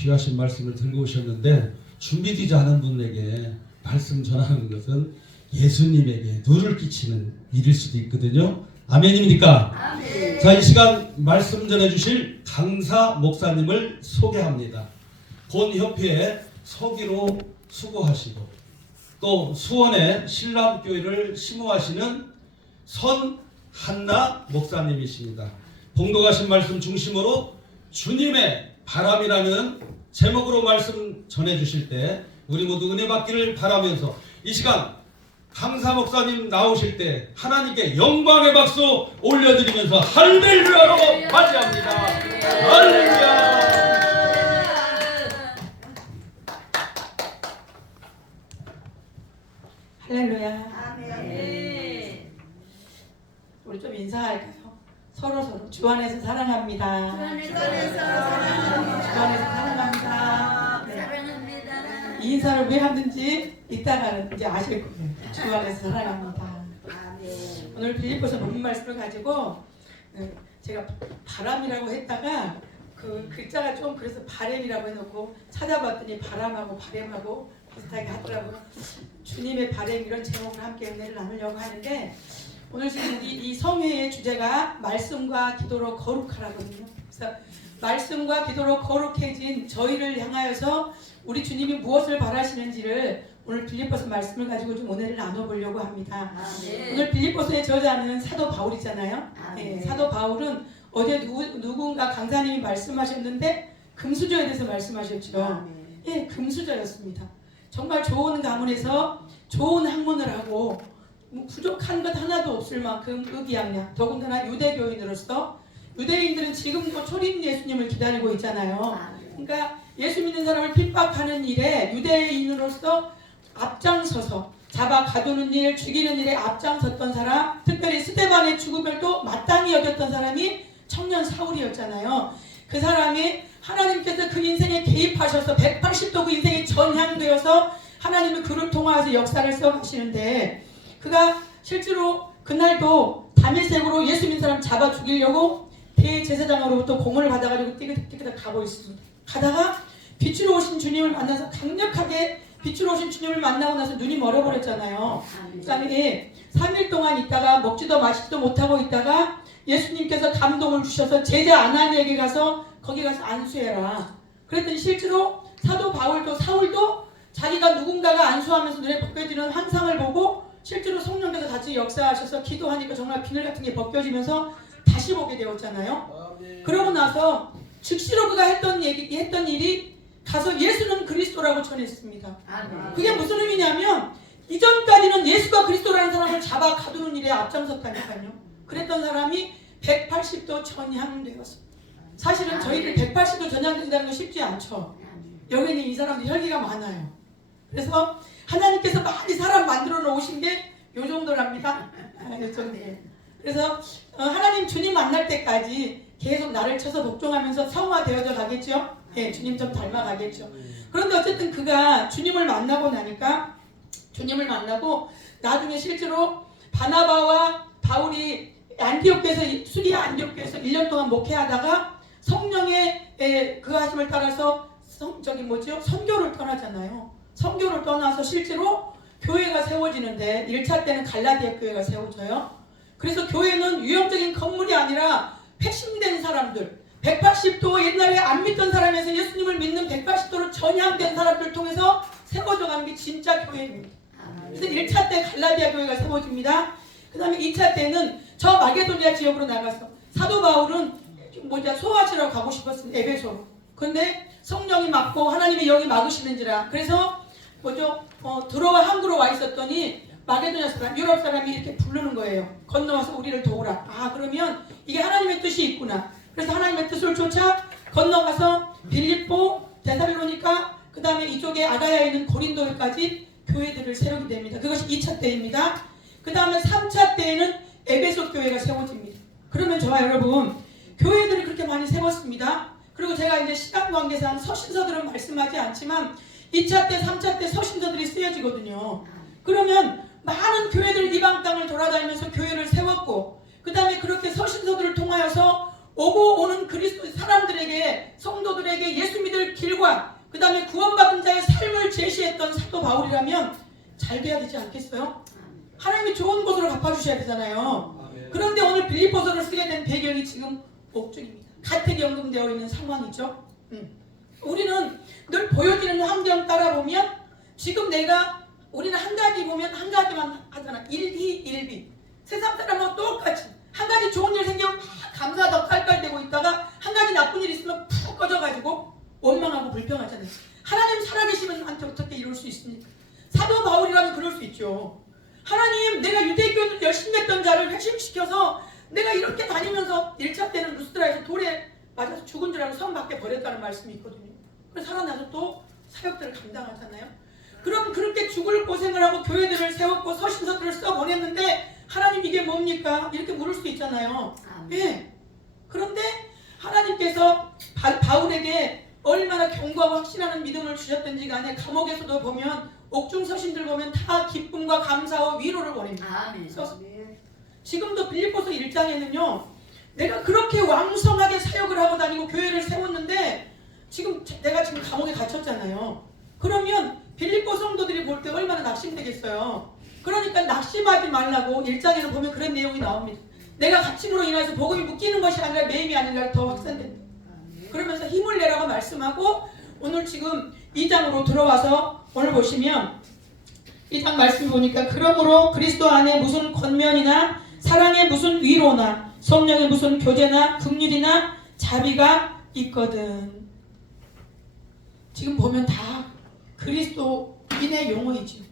귀하신 말씀을 들고 오셨는데 준비되지 않은 분에게 말씀 전하는 것은 예수님에게 누를 끼치는 일일 수도 있거든요. 아멘입니까? 아멘. 자, 이 시간 말씀 전해주실 강사 목사님을 소개합니다. 본협회에 서기로 수고하시고 또 수원의 신랑교회를 심호하시는 선한나 목사님이십니다. 봉독하신 말씀 중심으로 주님의 바람이라는 제목으로 말씀 전해주실 때 우리 모두 은혜 받기를 바라면서 이 시간 강사 목사님 나오실 때 하나님께 영광의 박수 올려드리면서 할렐루야로 맞이합니다. 할렐루야. 할렐루야. 아멘. 우리 좀 인사할까요? 서로 주 안에서 사랑합니다. 주 안에서 사랑합니다. 주 안에서 사랑합니다. 네. 사랑합니다. 이 인사를 왜 하는지 이따가 이제 아실 거예요. 주 안에서 사랑합니다. 아멘. 오늘 빌립보서 본문 말씀을 가지고 제가 바람이라고 했다가 그 글자가 좀 그래서 바램이라고 해놓고 찾아봤더니 바람하고 바램하고 비슷하게 하더라고요. 주님의 바램 이런 제목으로 함께 은혜를 나누려고 하는데 오늘 지금 이 성회의 주제가 말씀과 기도로 거룩하라거든요. 그래서 말씀과 기도로 거룩해진 저희를 향하여서 우리 주님이 무엇을 바라시는지를 오늘 빌립보서 말씀을 가지고 좀 은혜를 나눠보려고 합니다. 아멘. 오늘 빌립보서의 저자는 사도 바울이잖아요. 아멘. 사도 바울은 어제 누군가 강사님이 말씀하셨는데 금수저에 대해서 말씀하셨죠. 아멘. 예, 금수저였습니다. 정말 좋은 가문에서 좋은 학문을 하고 부족한 것 하나도 없을 만큼 의기양양. 더군다나 유대교인으로서 유대인들은 지금도 초림 예수님을 기다리고 있잖아요. 그러니까 예수 믿는 사람을 핍박하는 일에 유대인으로서 앞장서서 잡아 가두는 일, 죽이는 일에 앞장섰던 사람, 특별히 스데반의 죽음을 또 마땅히 여겼던 사람이 청년 사울이었잖아요. 그 사람이 하나님께서 그 인생에 개입하셔서 180도 그 인생이 전향되어서 하나님은 그를 통하여서 역사를 써가시는데 그가 실제로 그날도 다메섹으로 예수 믿는 사람 잡아 죽이려고 대제사장으로부터 공을 받아가지고 띠그덕 가고 있습니다. 가다가 빛으로 오신 주님을 만나서 강력하게 빛으로 오신 주님을 만나고 나서 눈이 멀어버렸잖아요. 그다음에 3일 동안 있다가 먹지도 마시지도 못하고 있다가 예수님께서 감동을 주셔서 제자 아나니에게 가서 거기 가서 안수해라. 그랬더니 실제로 사도 바울도 사울도 자기가 누군가가 안수하면서 눈에 벗겨지는 환상을 보고 실제로 성령께서 같이 역사하셔서 기도하니까 정말 비늘 같은 게 벗겨지면서 다시 보게 되었잖아요. 그러고 나서 즉시로 그가 했던 일이 가서 예수는 그리스도라고 전했습니다. 그게 무슨 의미냐면 이전까지는 예수가 그리스도라는 사람을 잡아 가두는 일에 앞장섰다니까요. 그랬던 사람이 180도 전향되었습니다. 사실은 저희를 180도 전향된다는 건 쉽지 않죠. 여기는 이 사람들 혈기가 많아요. 그래서 하나님께서 많이 사람 만들어 놓으신 게 요 정도랍니다. 요 정도. 그래서 하나님 주님 만날 때까지 계속 나를 쳐서 복종하면서 성화되어져 가겠죠. 예, 주님 좀 닮아가겠죠. 그런데 어쨌든 그가 주님을 만나고 나니까 주님을 만나고 나중에 실제로 바나바와 바울이 안디옥교에서 수리아 안디옥교에서 1년 동안 목회하다가 성령의 그 하심을 따라서 선교를 떠나잖아요. 선교를 떠나서 실제로 교회가 세워지는데 1차 때는 갈라디아 교회가 세워져요. 그래서 교회는 유형적인 건물이 아니라 핵심된 사람들 180도 옛날에 안 믿던 사람에서 예수님을 믿는 180도로 전향된 사람들 통해서 세워져 가는 게 진짜 교회입니다. 그래서 1차 때 갈라디아 교회가 세워집니다. 그 다음에 2차 때는 저 마게도니아 지역으로 나가서 사도 바울은 소아시라고 가고 싶었습니다. 에베소로. 그런데 성령이 막고 하나님이 영이 막으시는지라 그래서 들어와 항구로 와 있었더니 마게도니아 사람, 유럽 사람이 이렇게 부르는 거예요. 건너와서 우리를 도우라. 아, 그러면 이게 하나님의 뜻이 있구나. 그래서 하나님의 뜻을 쫓아 건너가서 빌립보, 데살로니가, 그 다음에 이쪽에 아가야에 있는 고린도까지 교회들을 세우게 됩니다. 그것이 2차 때입니다. 그 다음에 3차 때에는 에베소 교회가 세워집니다. 그러면 저와 여러분, 교회들을 그렇게 많이 세웠습니다. 그리고 제가 이제 시간 관계상 서신서들은 말씀하지 않지만 2차 때, 3차 때 서신서들이 쓰여지거든요. 그러면 많은 교회들 이방 땅을 돌아다니면서 교회를 세웠고 그 다음에 그렇게 서신서들을 통하여서 오고 오는 그리스도 사람들에게 성도들에게 예수 믿을 길과 모델과 그 다음에 구원받은 자의 삶을 제시했던 사도 바울이라면 잘 돼야 되지 않겠어요? 하나님이 좋은 곳으로 갚아주셔야 되잖아요. 그런데 오늘 빌립보서를 쓰게 된 배경이 지금 옥중입니다. 가택 연금되어 있는 상황이죠. 우리는 늘 보여지는 환경 따라보면 지금 우리는 한 가지 보면 한 가지만 하잖아. 일희일비. 세상 사람하고 똑같이 한 가지 좋은 일 생기면 막 감사하다고 깔깔대고 있다가 한 가지 나쁜 일 있으면 푹 꺼져가지고 원망하고 불평하잖아요. 하나님 살아계시면 나한테 어떻게 이럴 수 있습니까? 사도 바울이라면 그럴 수 있죠. 하나님, 내가 유대교를 열심히 했던 자를 회심시켜서 내가 이렇게 다니면서 1차 때는 루스드라에서 돌에 맞아서 죽은 줄 알고 성 밖에 버렸다는 말씀이 있거든요. 그래서 살아나서 또 사역들을 감당하잖아요. 그럼 그렇게 죽을 고생을 하고 교회들을 세웠고 서신서들을 써보냈는데 하나님 이게 뭡니까? 이렇게 물을 수 있잖아요. 예. 그런데 하나님께서 바울에게 얼마나 견고하고 확신하는 믿음을 주셨던지 간에 감옥에서도 보면 옥중 서신들 보면 다 기쁨과 감사와 위로를 보냅니다. 지금도 빌립보서 1장에는요. 내가 그렇게 왕성하게 사역을 하고 다니고 교회를 세웠는데 내가 지금 감옥에 갇혔잖아요. 그러면 빌립보 성도들이 볼 때 얼마나 낙심되겠어요. 그러니까 낙심하지 말라고 1장에는 보면 그런 내용이 나옵니다. 내가 갇힘으로 인해서 복음이 묶이는 것이 아니라 매임이 아니라 더 확산된다. 그러면서 힘을 내라고 말씀하고 오늘 지금 2장으로 들어와서 오늘 보시면 2장 말씀 보니까 그러므로 그리스도 안에 무슨 권면이나 사랑의 무슨 위로나 성령의 무슨 교제나 긍휼이나 자비가 있거든. 지금 보면 다 그리스도인의 용어이지.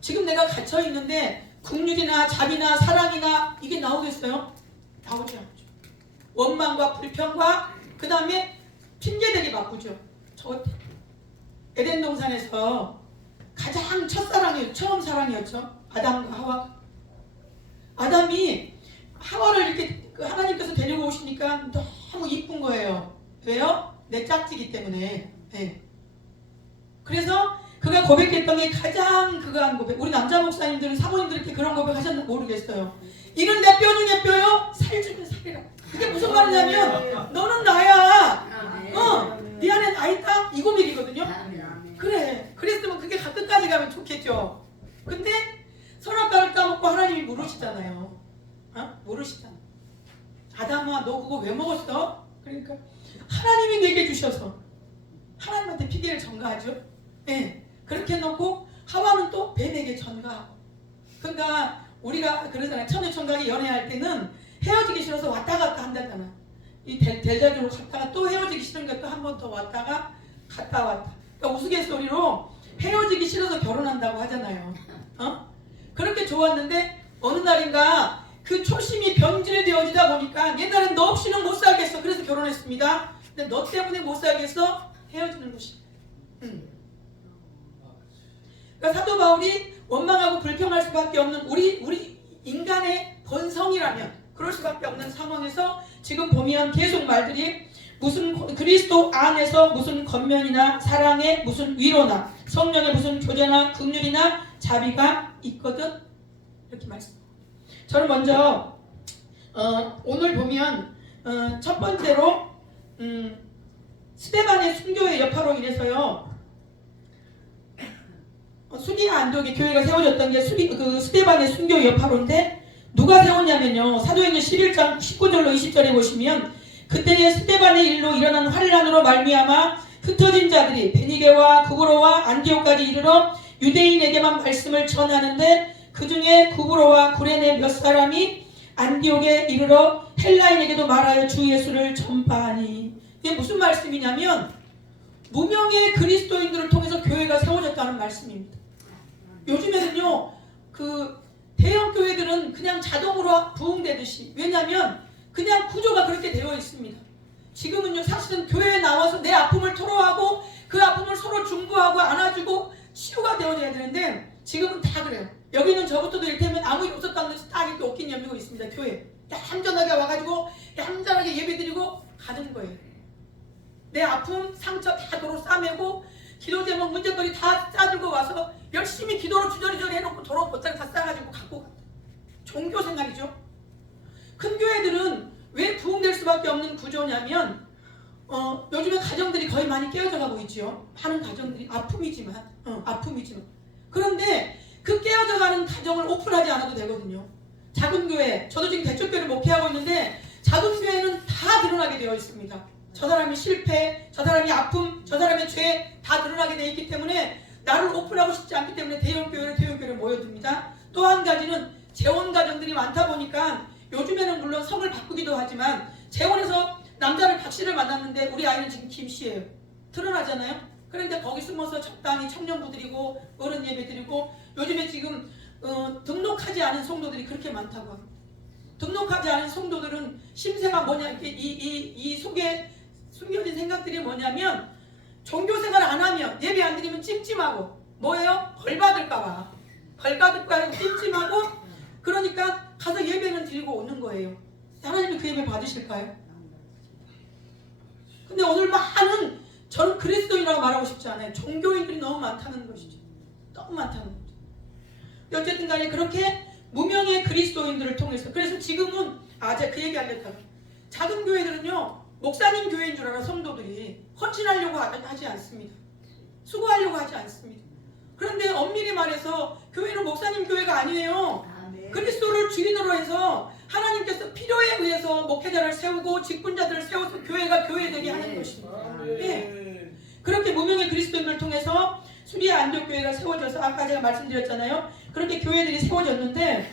지금 내가 갇혀 있는데 긍휼이나 자비나 사랑이나 이게 나오겠어요? 나오지 않죠. 원망과 불평과 그 다음에 핑계대기 바쁘죠. 저 에덴 동산에서 가장 처음 사랑이었죠. 아담과 하와. 아담이 하와를 이렇게 하나님께서 데리고 오시니까 너무 이쁜 거예요. 왜요? 내 짝지기 때문에. 네. 그래서 그가 고백했던 게 가장 그가 한 고백. 우리 남자 목사님들은 사모님들 이렇게 그런 고백 하셨는지 모르겠어요. 이는 내 뼈 중에 뼈요, 살 중에 살이라. 그게 무슨 말이냐면 너는 나야. 네 안에 나 있다. 이 고백이거든요. 그래. 그랬으면 그게 끝까지 가면 좋겠죠. 근데 선악과를 까먹고 하나님이 물으시잖아요. 물으시잖아. 아담아, 너 그거 왜 먹었어? 그러니까 하나님이 내게 주셔서 하나님한테 피디를 전가하죠. 네. 그렇게 해놓고 하와는 또 뱀에게 전가하고. 그러니까 우리가 그러잖아요. 처녀총각이 연애할 때는 헤어지기 싫어서 왔다 갔다 한다잖아. 이 델자기로 갔다가 또 헤어지기 싫으니까 또 한 번 더 왔다가 갔다 왔다. 그러니까 우스갯소리로 헤어지기 싫어서 결혼한다고 하잖아요. 그렇게 좋았는데 어느 날인가 그 초심이 변질되어지다 보니까 옛날엔 너 없이는 못 살겠어. 그래서 결혼했습니다. 근데 너 때문에 못 살겠어. 헤어지는 것이. 그러니까 사도 바울이 원망하고 불평할 수밖에 없는 우리 인간의 본성이라면 그럴 수밖에 없는 상황에서 지금 보면 계속 말들이 무슨 그리스도 안에서 무슨 권면이나 사랑의 무슨 위로나 성령의 무슨 교제나 긍휼이나 자비가 있거든. 이렇게 말씀. 저는 먼저 오늘 보면 첫 번째로 스데반의 순교의 여파로 인해서요. 수디아 안독의 교회가 세워졌던 게 스데반의 순교 여파로인데 누가 세웠냐면요. 사도행전 11장 19절로 20절에 보시면 그때에 스데반의 일로 일어난 환란으로 말미암아 흩어진 자들이 베니게와 구브로와 안디옥까지 이르러 유대인에게만 말씀을 전하는데 그 중에 구브로와 구레네 몇 사람이 안디옥에 이르러 헬라인에게도 말하여 주 예수를 전파하니. 이게 무슨 말씀이냐면 무명의 그리스도인들을 통해서 교회가 세워졌다는 말씀입니다. 요즘에는요 그 대형 교회들은 그냥 자동으로 부흥되듯이, 왜냐하면 그냥 구조가 그렇게 되어 있습니다. 지금은요 사실은 교회에 나와서 내 아픔을 토로하고 그 아픔을 서로 중보하고 안아주고 치유가 되어져야 되는데 지금은 다 그래요. 여기는 저부터도 이를테면 아무 일 없었다는 듯이 딱 이렇게 옷깃 여미고 있습니다. 교회 얌전하게 와가지고 얌전하게 예배드리고 가는 거예요. 내 아픔 상처 다 도로 싸매고 기도 제목 문제거리 다 싸들고 와서 열심히 기도로 주저리저리 해놓고 도로 보따리 다 싸가지고 갖고 갔다. 종교 생활이죠. 큰 교회들은 왜 부흥될 수밖에 없는 구조냐면 요즘에 가정들이 거의 많이 깨어져 가고 있죠. 많은 가정들이 아픔이지만 그런데 그 깨어져 가는 가정을 오픈하지 않아도 되거든요. 작은 교회, 저도 지금 대척교회를 목회하고 있는데 작은 교회는 다 드러나게 되어 있습니다. 저 사람이 실패, 저 사람이 아픔, 저 사람의 죄 다 드러나게 되어 있기 때문에 나를 오픈하고 싶지 않기 때문에 대형교회를 모여듭니다. 또 한 가지는 재혼 가정들이 많다 보니까 요즘에는 물론 성을 바꾸기도 하지만 재혼해서 남자를 박씨를 만났는데 우리 아이는 지금 김씨예요. 드러나잖아요. 그런데 거기 숨어서 적당히 청년부 드리고 어른 예배 드리고 요즘에 지금 등록하지 않은 성도들이 그렇게 많다고 합니다. 등록하지 않은 성도들은 심세가 뭐냐, 이 속에 숨겨진 생각들이 뭐냐면 종교생활 안 하면 예배 안 드리면 찜찜하고 뭐예요? 벌 받을까봐 찜찜하고 그러니까 가서 예배는 드리고 오는 거예요. 하나님이 그 예배 받으실까요? 근데 오늘 많은 저는 그리스도인이라고 말하고 싶지 않아요. 종교인들이 너무 많다는 것이죠. 너무 많다는 거죠. 어쨌든 간에 그렇게 무명의 그리스도인들을 통해서 그래서 지금은 제가 그 얘기 하려다가 작은 교회들은요 목사님 교회인 줄 알아 성도들이 헌신하려고 하지 않습니다. 수고하려고 하지 않습니다. 그런데 엄밀히 말해서 교회는 목사님 교회가 아니에요. 그리스도를 주인으로 해서 하나님께서 필요에 의해서 목회자를 세우고 직분자들을 세워서 교회가 교회되게 하는 것입니다. 네. 그렇게 무명의 그리스도인들을 통해서 수리의 안독교회가 세워져서 아까 제가 말씀드렸잖아요. 그렇게 교회들이 세워졌는데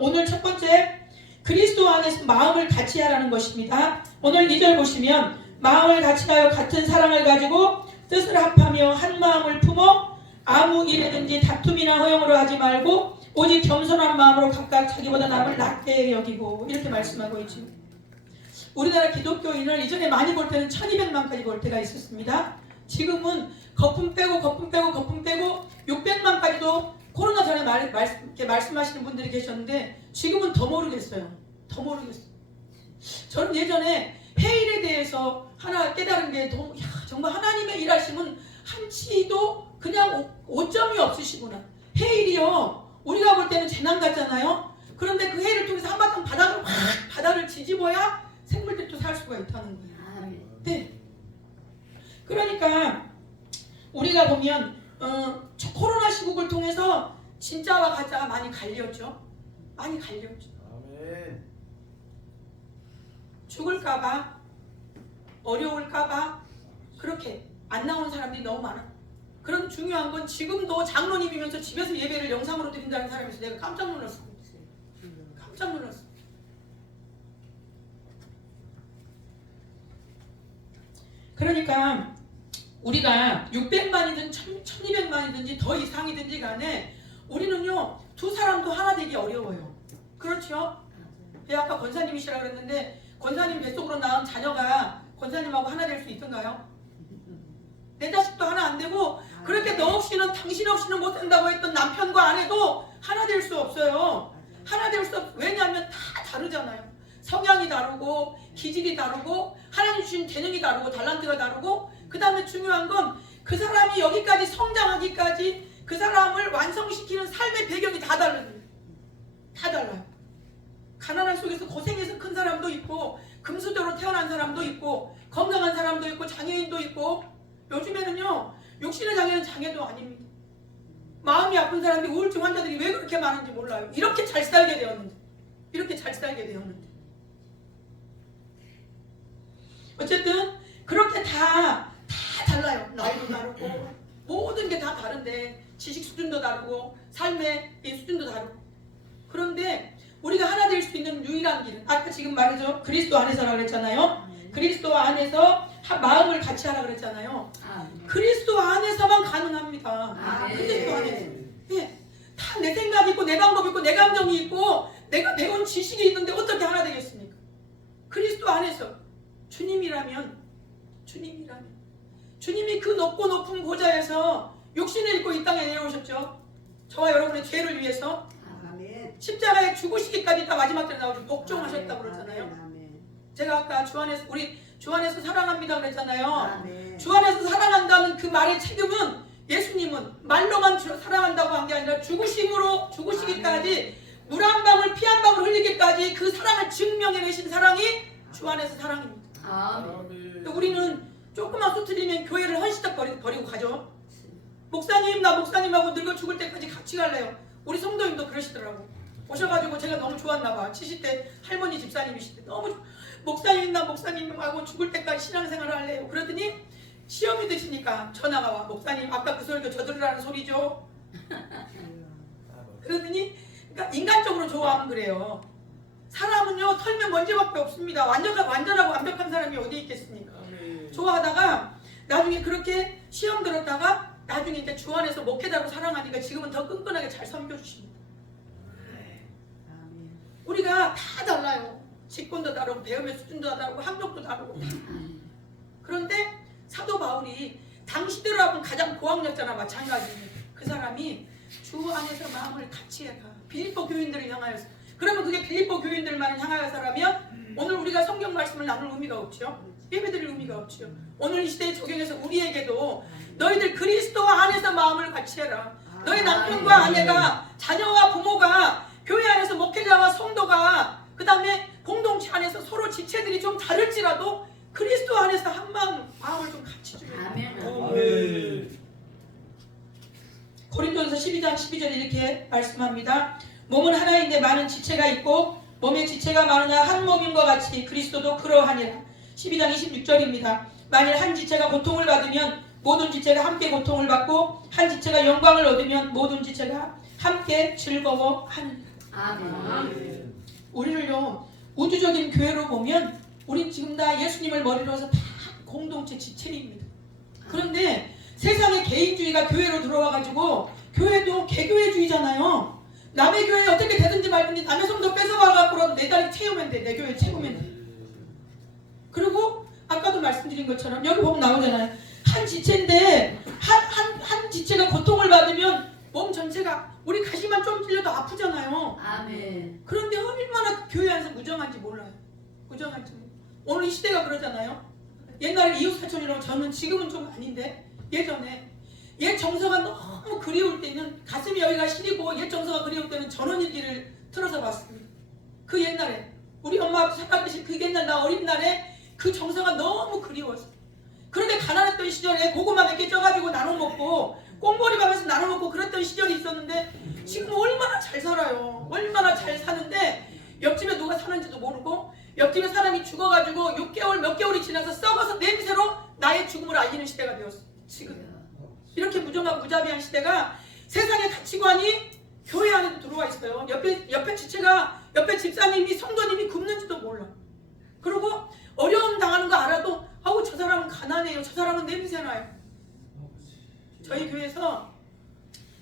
오늘 첫 번째 그리스도 안에서 마음을 같이 하라는 것입니다. 오늘 2절 보시면 마음을 같이 하여 같은 사랑을 가지고 뜻을 합하며 한 마음을 품어 아무 일이든지 다툼이나 허용으로 하지 말고 오직 겸손한 마음으로 각각 자기보다 남을 낮게 여기고 이렇게 말씀하고 있죠. 우리나라 기독교인을 이전에 많이 볼 때는 1200만까지 볼 때가 있었습니다. 지금은 거품 빼고 600만까지도 코로나 전에 이렇게 말씀하시는 분들이 계셨는데 지금은 더 모르겠어요. 저는 예전에 해일에 대해서 하나 깨달은 게 정말 하나님의 일하심은 한치도 그냥 오점이 없으시구나. 해일이요. 우리가 볼 때는 재난 같잖아요. 그런데 그 해일을 통해서 한바탕 바다를 뒤집어야 생물들도 살 수가 있다는 거예요. 네. 그러니까 우리가 보면 코로나 시국을 통해서 진짜와 가짜가 많이 갈렸죠. 아멘. 죽을까봐 어려울까봐 그렇게 안 나오는 사람들이 너무 많아. 그럼 중요한 건 지금도 장로님이면서 집에서 예배를 영상으로 드린다는 사람이 있어. 내가 깜짝 놀랐어. 그러니까 우리가 600만이든 1200만이든지 더 이상이든지 간에 우리는요 두 사람도 하나 되기 어려워요. 그렇죠? 아까 권사님이시라 그랬는데 권사님 뱃속으로 낳은 자녀가 권사님하고 하나 될 수 있던가요? 내 자식도 하나 안 되고 그렇게 너 없이는 당신 없이는 못 산다고 했던 남편과 아내도 하나 될 수 없어요. 왜냐하면 다 다르잖아요. 성향이 다르고 기질이 다르고 하나님 주신 재능이 다르고 달란트가 다르고 그 다음에 중요한 건 그 사람이 여기까지 성장하기까지 그 사람을 완성시키는 삶의 배경이 다 달라요. 가난한 속에서 고생해서 큰 사람도 있고 금수저로 태어난 사람도 있고 건강한 사람도 있고 장애인도 있고 요즘에는요 육신의 장애는 장애도 아닙니다. 마음이 아픈 사람이 우울증 환자들이 왜 그렇게 많은지 몰라요. 이렇게 잘 살게 되었는데 어쨌든 그렇게 다 달라요. 나이도 다르고 모든 게 다 다른데 지식 수준도 다르고 삶의 수준도 다르고 그런데 우리가 하나 될 수 있는 유일한 길은 아까 지금 말이죠. 그리스도 안에서라고 그랬잖아요. 그리스도 안에서 마음을 같이 하라 그랬잖아요. 그리스도 안에서만 가능합니다. 그리스도 안에서. 예. 다 내 생각이 있고 내 방법이 있고 내 감정이 있고 내가 배운 지식이 있는데 어떻게 하나 되겠습니까? 그리스도 안에서 주님이라면 주님이 그 높은 보좌에서 육신을 입고 이 땅에 내려오셨죠. 저와 여러분의 죄를 위해서 십자가에 죽으시기까지 다 마지막 때에 나오죠. 복종하셨다고 그러잖아요. 제가 아까 우리 주 안에서 사랑합니다 그랬잖아요. 주 안에서 사랑한다는 그 말의 책임은 예수님은 말로만 사랑한다고 한 게 아니라 죽으시기까지 물 한 방울 피 한 방울 흘리기까지 그 사랑을 증명해내신 사랑이 주 안에서 사랑입니다. 아멘. 우리는 조금만 수틀리면 교회를 헌시딱 버리고 가죠. 목사님, 나 목사님하고 늙어 죽을 때까지 같이 갈래요. 우리 성도님도 그러시더라고. 오셔가지고 제가 너무 좋았나 봐. 70대 할머니 집사님이시대. 너무 목사님, 나 목사님하고 죽을 때까지 신앙생활을 할래요. 그러더니 시험이 드시니까 전화가 와. 목사님, 아까 그 설교 저 들으라는 소리죠. 그러더니 그러니까 인간적으로 좋아하면 그래요. 사람은요 털면 먼지밖에 없습니다. 완전하고 완벽한 사람이 어디 있겠습니까? 좋아하다가 나중에 그렇게 시험 들었다가 나중에 이제 주 안에서 목회자로 살아가니까 지금은 더 끈끈하게 잘 섬겨주십니다. 우리가 다 달라요. 직권도 다르고 배움의 수준도 다르고 학력도 다르고. 그런데 사도 바울이 당시대로 가장 고학력자나 마찬가지. 그 사람이 주 안에서 마음을 같이 해가 빌립보 교인들을 향하여서. 그러면 그게 빌립보 교인들만 향하여서라면 오늘 우리가 성경 말씀을 나눌 의미가 없죠. 예배드릴 의미가 없죠. 오늘 이 시대에 적용해서 우리에게도 너희들 그리스도 안에서 마음을 같이 해라. 너희 남편과 아내가 자녀와 부모가 교회 안에서 목회자와 성도가 그 다음에 공동체 안에서 서로 지체들이 좀 다를지라도 그리스도 안에서 한 마음을 좀 같이 주면 아멘. 고린도전서 12장 12절에 이렇게 말씀합니다. 몸은 하나인데 많은 지체가 있고 몸의 지체가 많으나 한 몸인 것 같이 그리스도도 그러하니라. 12장 26절입니다. 만일 한 지체가 고통을 받으면 모든 지체가 함께 고통을 받고 한 지체가 영광을 얻으면 모든 지체가 함께 즐거워하느니라. 아멘. 우리를요 우주적인 교회로 보면 우린 지금 다 예수님을 머리로 해서 다 공동체 지체입니다. 그런데 세상의 개인주의가 교회로 들어와가지고 교회도 개교회주의잖아요. 남의 교회에 어떻게 되든지 말든지 남의 성도 뺏어와갖고 내 다리 채우면 돼. 내 교회 채우면 돼. 그리고 아까도 말씀드린 것처럼 여기 보면 나오잖아요. 한 지체인데 한 지체가 고통을 받으면 몸 전체가 우리 가시만 좀 찔려도 아프잖아요. 아멘. 그런데 얼마나 교회 안에서 무정한지 몰라요. 무정한지. 오늘 이 시대가 그러잖아요. 옛날에 이웃사촌이라고 저는 지금은 좀 아닌데 예전에 옛 정서가 너무 그리울 때는 가슴이 여기가 시리고 옛 정서가 그리울 때는 전원일기를 틀어서 봤습니다. 그 옛날에 우리 엄마 아빠 생각하듯이 그 옛날 나 어린 날에 그 정서가 너무 그리워서 그런데 가난했던 시절에 고구마 몇 개 쪄가지고 나눠 먹고 꽁보리 밥에서 나눠 먹고 그랬던 시절이 있었는데 지금 얼마나 잘 살아요. 얼마나 잘 사는데 옆집에 누가 사는지도 모르고 옆집에 사람이 죽어가지고 6개월 몇 개월이 지나서 썩어서 냄새로 나의 죽음을 알리는 시대가 되었어. 지금 이렇게 무정하고 무자비한 시대가 세상의 가치관이 교회 안에도 들어와 있어요. 옆에 지체가 옆에 집사님이 성도님이 굶는지도 몰라. 그리고 어려움 당하는 거 알아도 아우 저 사람은 가난해요. 저 사람은 냄새나요. 저희 교회에서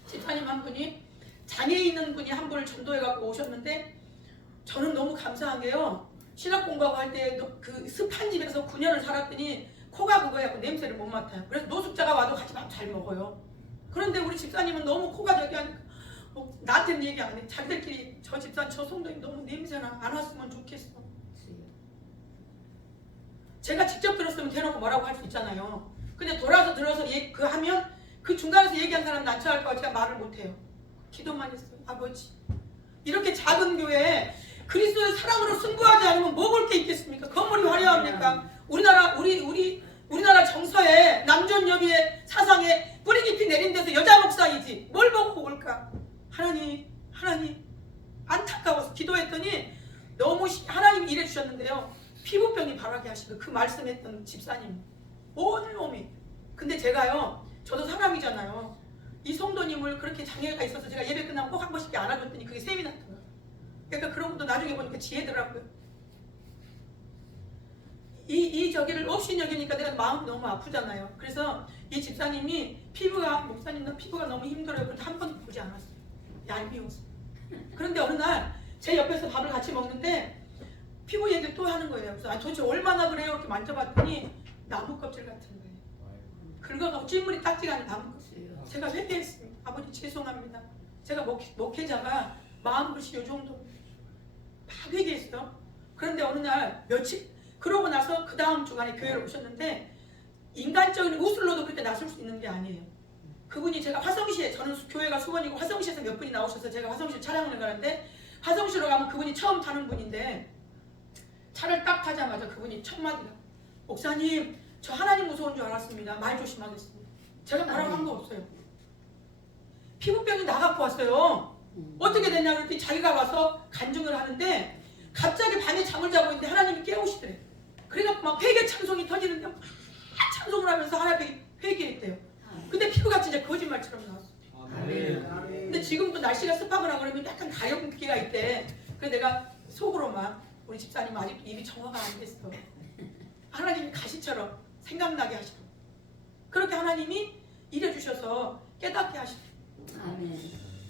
집사님 한 분이 장애 있는 분이 한 분을 전도해 갖고 오셨는데 저는 너무 감사한 게요. 신학 공부하고 할 때 그 습한 집에서 9년을 살았더니 코가 그거야 냄새를 못 맡아요. 그래서 노숙자가 와도 같이 밥 잘 먹어요. 그런데 우리 집사님은 너무 코가 저기 하니까 나한테는 얘기 안 해. 자기들끼리 저 집사 저 성도님 너무 냄새나 안 왔으면 좋겠어. 제가 직접 들었으면 대놓고 뭐라고 할 수 있잖아요. 근데 돌아서 들어서 그 하면 그 중간에서 얘기한 사람 난처할까 봐 제가 말을 못해요. 기도만 했어요. 아버지 이렇게 작은 교회에 그리스도의 사랑으로 승부하지 않으면 뭐 볼 게 있겠습니까? 건물이 화려합니까? 우리나라 정서에 남존여비의 사상에 뿌리 깊이 내린 데서 여자 목사이지 뭘 보고 올까? 하나님 안타까워서 기도했더니 너무 하나님이 일해 주셨는데요. 피부병이 발하게 하시고 그 말씀했던 집사님 온 몸이. 근데 제가요 저도 사람이잖아요. 이 성도님을 그렇게 장애가 있어서 제가 예배 끝나면 꼭 한 번씩 안아줬더니 그게 셈이 났더라고요. 그러니까 그런 것도 나중에 보니까 지혜더라고요. 이 저기를 없이 여기니까 내가 마음이 너무 아프잖아요. 그래서 이 집사님이 목사님 피부가 너무 힘들어요. 그런데 한 번도 보지 않았어요. 얄미워서. 그런데 어느 날 제 옆에서 밥을 같이 먹는데 피부 얘기를 또 하는 거예요. 그래서 도대체 얼마나 그래요? 이렇게 만져봤더니 나무 껍질 같은 거예요. 긁어가고 찐물이 딱지가 아닌 나무 껍질. 제가 회개했습니다. 아버지 죄송합니다. 제가 목회자가 마음글씨 요 정도 막 회개했어. 그런데 어느 날 며칠 그러고 나서 그 다음 주간에 교회를 오셨는데 인간적인 우술로도 그렇게 나설 수 있는 게 아니에요. 그분이 제가 화성시에 저는 교회가 수원이고 화성시에서 몇 분이 나오셔서 제가 화성시 차량을 가는데 화성시로 가면 그분이 처음 타는 분인데 차를 딱 타자마자 그분이 첫 마디가 목사님 저 하나님 무서운 줄 알았습니다. 말 조심하겠습니다. 제가 뭐라고 한 거 없어요. 피부병이 나갖고 왔어요. 어떻게 됐냐 그랬더니 자기가 와서 간증을 하는데 갑자기 밤에 잠을 자고 있는데 하나님이 깨우시더래. 그래갖고 막 회개 찬송이 터지는데 막 찬송을 하면서 하나님이 회개했대요. 근데 피부가 진짜 거짓말처럼 나왔어. 근데 지금도 날씨가 습하거나 그러면 약간 가염기가 있대. 그래서 내가 속으로 막 우리 집사님 아직도 입이 정화가 안 됐어. 하나님이 가시처럼 생각나게 하시고 그렇게 하나님이 일해주셔서 깨닫게 하시고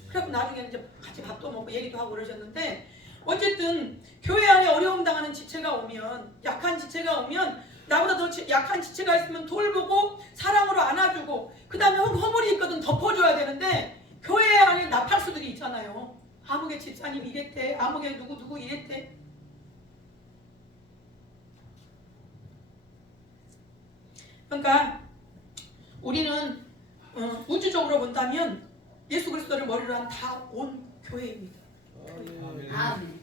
그래서 나중에 이제 같이 밥도 먹고 얘기도 하고 그러셨는데 어쨌든 교회 안에 어려움 당하는 지체가 오면 약한 지체가 오면 나보다 더 약한 지체가 있으면 돌보고 사랑으로 안아주고 그 다음에 허물이 있거든 덮어줘야 되는데 교회 안에 나팔수들이 있잖아요. 아무개 집사님 이랬대, 아무개 누구 이랬대. 그러니까 우리는 우주적으로 본다면 예수 그리스도를 머리로 한 다 온 교회입니다. 아멘.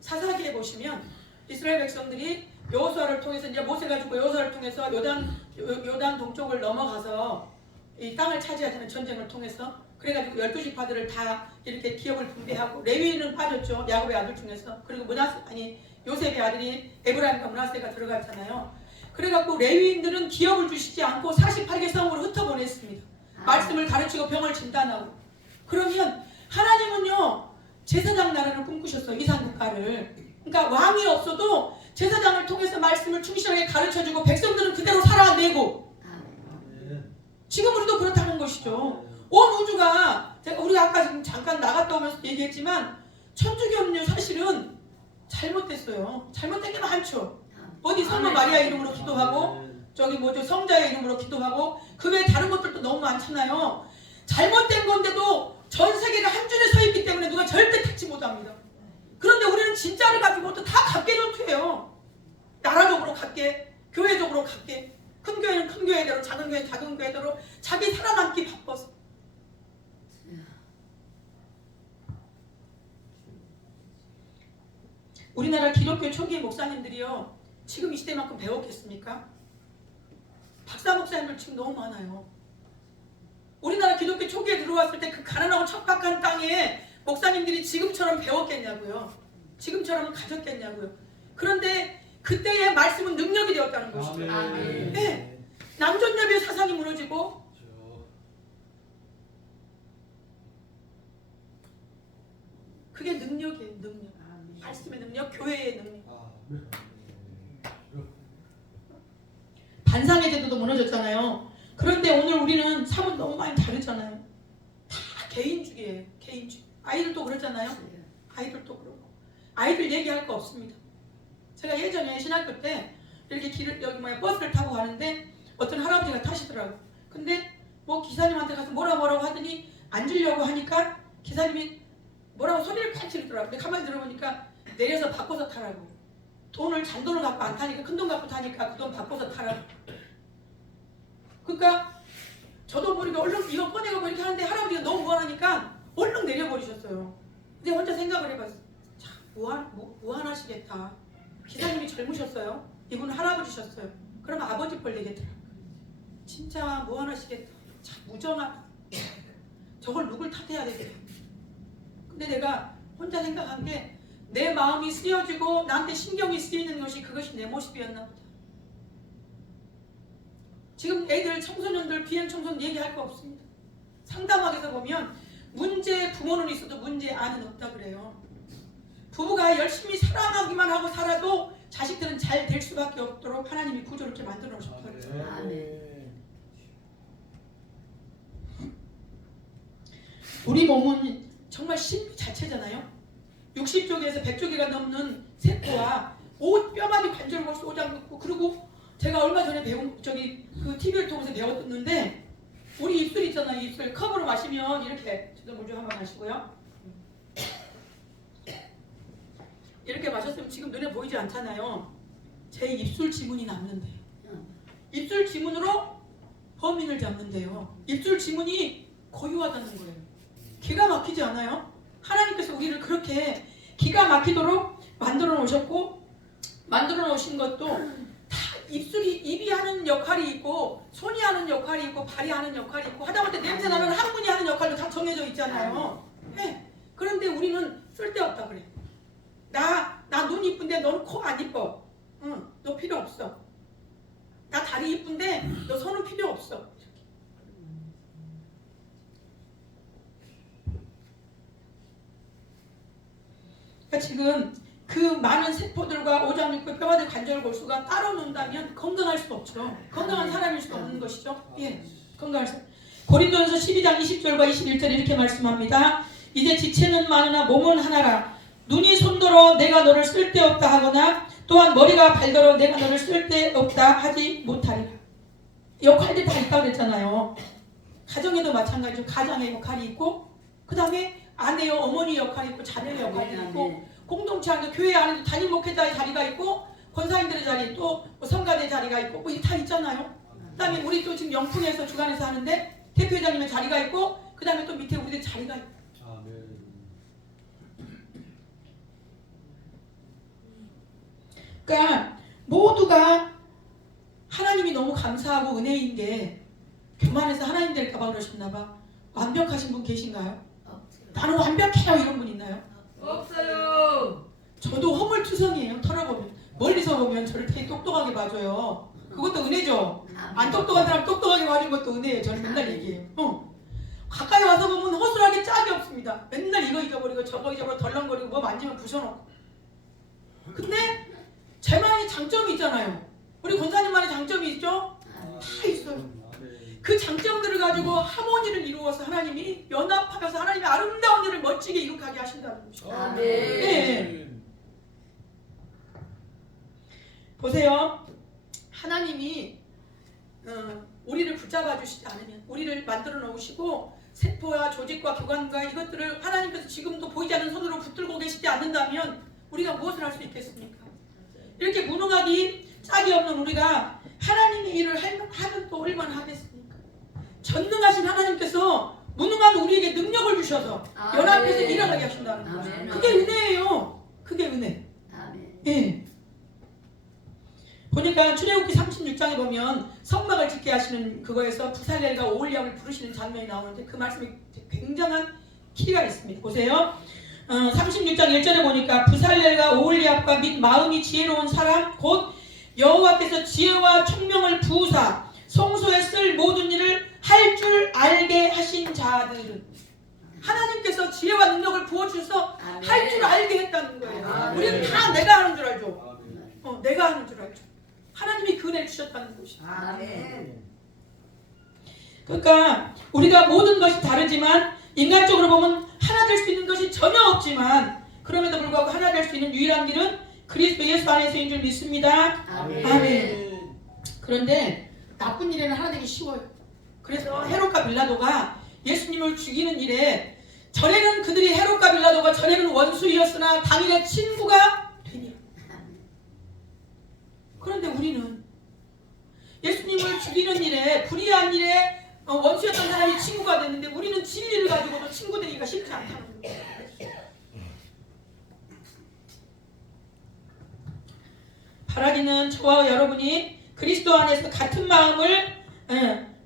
사사기에 보시면 이스라엘 백성들이 여호수아를 통해서 이제 모세가 죽고 여호수아를 통해서 요단 동쪽을 넘어가서 이 땅을 차지해야 되는 전쟁을 통해서 그래가지고 12지파들을 다 이렇게 기업을 분배하고 레위는 빠졌죠. 야곱의 아들 중에서. 그리고 요셉의 아들이 에브라임과 므낫세가 들어갔잖아요. 그래갖고 레위인들은 기업을 주시지 않고 48개 성으로 흩어보냈습니다. 말씀을 가르치고 병을 진단하고. 그러면 하나님은요 제사장 나라를 꿈꾸셨어요. 이산국가를. 그러니까 왕이 없어도 제사장을 통해서 말씀을 충실하게 가르쳐주고 백성들은 그대로 살아내고 지금 우리도 그렇다는 것이죠. 온 우주가 우리가 아까 지금 잠깐 나갔다 오면서 얘기했지만 천주교는요 사실은 잘못됐어요. 잘못된 게 많죠. 어디 성모 마리아 이름으로 기도하고 저기 성자의 이름으로 기도하고 그 외에 다른 것들도 너무 많잖아요. 잘못된 건데도 전 세계가 한 줄에 서 있기 때문에 누가 절대 택지 못합니다. 그런데 우리는 진짜를 가지고 또 다 갖게 좋대요. 나라적으로 갖게, 교회적으로 갖게. 큰 교회는 큰 교회대로, 작은 교회는 작은 교회대로 자기 살아남기 바빠서. 우리나라 기독교 초기 목사님들이요 지금 이 시대만큼 배웠겠습니까? 박사 목사님들 지금 너무 많아요. 우리나라 기독교 초기에 들어왔을 때 그 가난하고 척박한 땅에 목사님들이 지금처럼 배웠겠냐고요. 지금처럼 가졌겠냐고요. 그런데 그때의 말씀은 능력이 되었다는 것이죠. 네. 남존여비의 사상이 무너지고 그게 능력이에요. 능력. 말씀의 능력, 교회의 능력. 반상의 제도도 무너졌잖아요. 그런데 오늘 우리는 삶은 너무 많이 다르잖아요. 다 개인주의예요. 개인주의. 아이들도 그러잖아요. 아이들도 그러고. 아이들 얘기할 거 없습니다. 제가 예전에 신학교 때 이렇게 버스를 타고 가는데 어떤 할아버지가 타시더라고요. 근데 기사님한테 가서 뭐라고 하더니 앉으려고 하니까 기사님이 뭐라고 소리를 팍 지르더라고요. 근데 가만히 들어보니까 내려서 바꿔서 타라고. 잔돈을 갖고 안 타니까 큰 돈 갖고 타니까 그 돈 바꿔서 타라고. 그러니까 저도 모르게 얼른 이거 꺼내고 이렇게 하는데 할아버지가 너무 무한하니까 얼른 내려버리셨어요. 근데 혼자 생각을 해봤어요. 참 무한하시겠다. 기사님이 젊으셨어요. 이분은 할아버지셨어요. 그럼 아버지 뻘 되겠더라고요. 진짜 무한하시겠다. 참 무정하다. 저걸 누굴 탓해야 되겠다. 근데 내가 혼자 생각한 게 내 마음이 쓰여지고 나한테 신경이 쓰이는 그것이 내 모습이었나 보다. 지금 애들, 청소년들, 비행 청소년 얘기할 거 없습니다. 상담학에서 보면 부모는 있어도 문제 안은 없다 그래요. 부부가 열심히 사랑하기만 하고 살아도 자식들은 잘 될 수밖에 없도록 하나님이 구조를 이렇게 만들어 놓으셨다고 그래요. 아멘. 우리 몸은 정말 신비 자체잖아요. 60조개에서 100조개가 넘는 세포와 뼈마디 관절 골수 오장 있고 그리고 제가 얼마 전에 배운 그 TV를 통해서 배웠는데 우리 입술 있잖아요. 입술 컵으로 마시면 이렇게 저도 물 좀 한번 마시고요. 이렇게 마셨으면 지금 눈에 보이지 않잖아요. 제 입술 지문이 남는데요. 입술 지문으로 범인을 잡는데요. 입술 지문이 고유하다는 거예요. 기가 막히지 않아요? 하나님께서 우리를 그렇게 기가 막히도록 만들어 놓으셨고 만들어 놓으신 것도 다 입이 하는 역할이 있고 손이 하는 역할이 있고 발이 하는 역할이 있고 하다못해 냄새 나면 한 분이 하는 역할도 다 정해져 있잖아요. 네. 그런데 우리는 쓸데없다 그래. 나 눈 이쁜데 너는 코 안 이뻐. 응, 너 필요 없어. 나 다리 이쁜데 너 손은 필요 없어. 그러니까 지금 그 많은 세포들과 오장육부, 뼈가들, 관절, 골수가 따로 논다면 건강할 수 없죠. 건강한 사람일 수 없는 것이죠. 예, 건강할 수. 고린도전서 12장 20절과 21절 이렇게 말씀합니다. 이제 지체는 많으나 몸은 하나라. 눈이 손더러 내가 너를 쓸데없다 하거나 또한 머리가 발더러 내가 너를 쓸데없다 하지 못하리라. 역할들이 다 있다고 그랬잖아요. 가정에도 마찬가지죠. 가장의 역할이 있고 그 다음에 아내요 어머니 역할이 있고 자녀의 역할이 있고 공동체 안에 교회 안에도 담임 목회자의 자리가 있고 권사님들의 자리 또 성가대 자리가 있고 뭐 이게 다 있잖아요. 그 다음에 우리 또 지금 영풍에서 주관에서 하는데 대표회장님의 자리가 있고 그 다음에 또 밑에 우리들 자리가 있고 그러니까 모두가 하나님이 너무 감사하고 은혜인 게 교만해서 하나님 될까봐 그러셨나봐. 완벽하신 분 계신가요? 나는 완벽해요 이런 분 있나요? 없어요. 저도 허물투성이에요. 털어보면 멀리서 보면 저를 되게 똑똑하게 봐줘요. 그것도 은혜죠. 안 똑똑한 사람 똑똑하게 봐준 것도 은혜예요. 저는 맨날 얘기해요. 가까이 와서 보면 허술하게 짝이 없습니다. 맨날 이거 잊어버리고 저거 잊어버리고 덜렁거리고 뭐 만지면 부셔놓고. 근데 제만의 장점이 있잖아요. 우리 권사님만의 장점이 있죠? 다 있어요. 그 장점들을 가지고 하모니를 이루어서 하나님이 연합하여서 하나님의 아름다운 일을 멋지게 이룩하게 하신다는 것이죠. 아멘. 네. 보세요. 하나님이 우리를 붙잡아 주시지 않으면 우리를 만들어 놓으시고 세포와 조직과 교관과 이것들을 하나님께서 지금도 보이지 않는 손으로 붙들고 계시지 않는다면 우리가 무엇을 할 수 있겠습니까? 이렇게 무능하기 짝이 없는 우리가 하나님의 일을 하면 또 얼마나 하겠습니까? 전능하신 하나님께서 무능한 우리에게 능력을 주셔서 연합해서 일어나게 하신다는 거죠. 그게 은혜예요. 그게 은혜. 예. 보니까 출애굽기 36장에 보면 성막을 짓게 하시는 그거에서 부살렐과 오홀리압을 부르시는 장면이 나오는데 그 말씀이 굉장한 키가 있습니다. 보세요. 36장 1절에 보니까 부살렐과 오홀리압과 및 마음이 지혜로운 사람 곧 여호와께서 지혜와 총명을 부으사 성소에 쓸 모든 일을 할 줄 알게 하신 자들은 하나님께서 지혜와 능력을 부어주셔서 할 줄 알게 했다는 거예요. 우리는 다 내가 하는 줄 알죠. 내가 하는 줄 알죠. 하나님이 그 은혜를 주셨다는 것이죠. 그러니까 우리가 모든 것이 다르지만 인간적으로 보면 하나 될 수 있는 것이 전혀 없지만 그럼에도 불구하고 하나 될 수 있는 유일한 길은 그리스도 예수 안에서인 줄 믿습니다. 아멘. 그런데 나쁜 일에는 하나 되기 쉬워요. 그래서 헤롯과 빌라도가 예수님을 죽이는 일에 전에는 그들이 헤롯과 빌라도가 전에는 원수이었으나 당일에 친구가 되니. 그런데 우리는 예수님을 죽이는 일에 불의한 일에 원수였던 사람이 친구가 됐는데 우리는 진리를 가지고도 친구 되기가 쉽지 않다는 거예요. 바라기는 저와 여러분이 그리스도 안에서 같은 마음을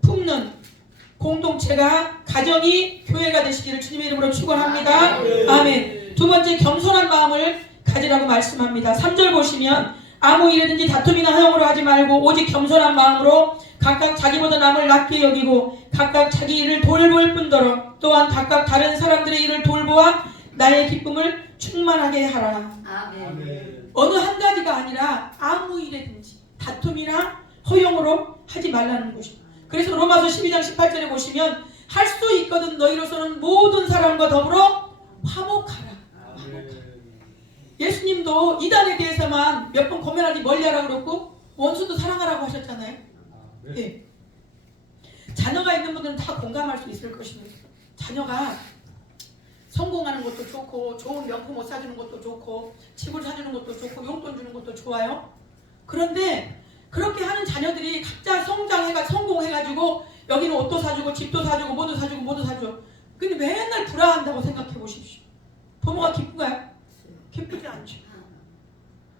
품는 공동체가 가정이 교회가 되시기를 주님의 이름으로 축원합니다. 아멘. 두 번째 겸손한 마음을 가지라고 말씀합니다. 3절 보시면 아무 일이든지 다툼이나 허용으로 하지 말고 오직 겸손한 마음으로 각각 자기보다 남을 낮게 여기고 각각 자기 일을 돌볼 뿐더러 또한 각각 다른 사람들의 일을 돌보아 나의 기쁨을 충만하게 하라. 아멘. 어느 한 가지가 아니라 아무 일이든지 다툼이나 허용으로 하지 말라는 것입니다. 그래서 로마서 12장 18절에 보시면 할 수 있거든 너희로서는 모든 사람과 더불어 화목하라. 예수님도 이단에 대해서만 몇 번 고면하지 멀리하라고 그랬고 원수도 사랑하라고 하셨잖아요. 예. 자녀가 있는 분들은 다 공감할 수 있을 것입니다. 자녀가 성공하는 것도 좋고 좋은 명품 옷 사주는 것도 좋고 집을 사주는 것도 좋고 용돈 주는 것도 좋아요. 그런데 그렇게 하는 자녀들이 각자 성공해가지고 여기는 옷도 사주고 집도 사주고 뭐도 사주고 뭐도 사줘. 근데 맨날 불화한다고 생각해 보십시오. 부모가 기쁜가요? 기쁘지 않죠.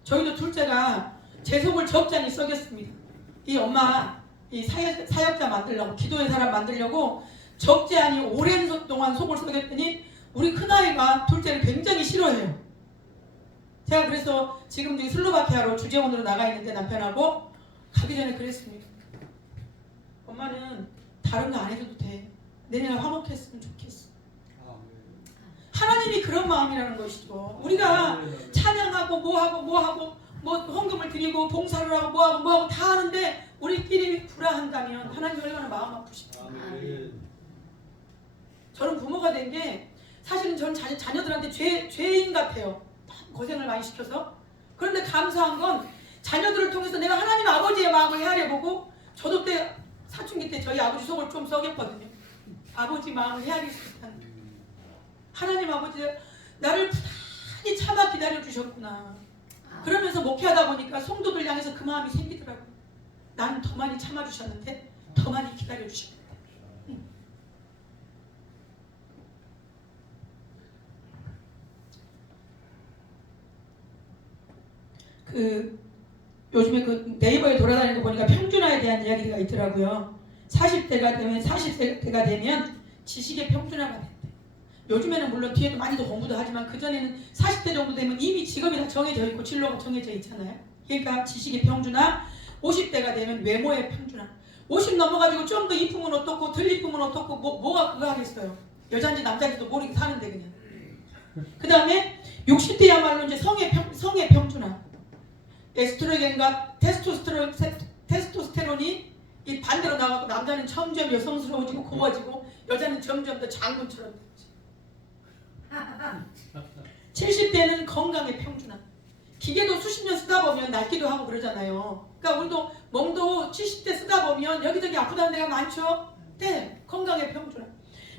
저희도 둘째가 제 속을 적잖이 썩였습니다. 이 엄마 이 사역자 만들려고 기도의 사람 만들려고 적지 않이 오랜 동안 속을 썩였더니 우리 큰아이가 둘째를 굉장히 싫어해요. 제가 그래서 지금 슬로바키아로 주재원으로 나가 있는데 남편하고 가기 전에 그랬습니다. 엄마는 다른 거 안 해줘도 돼. 내년에 화목했으면 좋겠어. 하나님이 그런 마음이라는 것이죠. 우리가 찬양하고 뭐하고 헌금을 드리고 봉사를 하고 뭐하고 다 하는데 우리끼리 불화한다면 하나님 얼마나 마음 아프실까. 저는 부모가 된 게 사실은 저는 자녀들한테 죄인 같아요. 고생을 많이 시켜서. 그런데 감사한 건 자녀들을 통해서 내가 하나님 아버지의 마음을 헤아려 보고 저도 때 사춘기 때 저희 아버지 속을 좀 썩였거든요. 아버지 마음을 헤아릴 수 있다는. 하나님 아버지 나를 부단히 참아 기다려 주셨구나. 그러면서 목회하다 보니까 성도들 향해서 그 마음이 생기더라고요. 나는 더 많이 참아 주셨는데 더 많이 기다려 주셨는데. 요즘에 네이버에 돌아다니는 거 보니까 평준화에 대한 이야기가 있더라고요. 40대가 되면 지식의 평준화가 된대. 요즘에는 물론 뒤에도 많이도 공부도 하지만 그전에는 40대 정도 되면 이미 직업이 다 정해져 있고 진로가 정해져 있잖아요. 그러니까 지식의 평준화, 50대가 되면 외모의 평준화. 50 넘어가지고 좀 더 이쁘면 어떻고 덜 이쁘면 어떻고 뭐가 그거 하겠어요. 여자인지 남자인지도 모르게 사는데 그냥. 그 다음에 60대야말로 이제 성의 평준화. 에스트로겐과 테스토스테론이 이 반대로 나가고 남자는 점점 여성스러워지고 고워지고 여자는 점점 더 장군처럼 되지. 70대는 건강의 평준화. 기계도 수십 년 쓰다 보면 낡기도 하고 그러잖아요. 그러니까 우리도 몸도 70대 쓰다 보면 여기저기 아프다는 데가 많죠. 네, 건강의 평준화.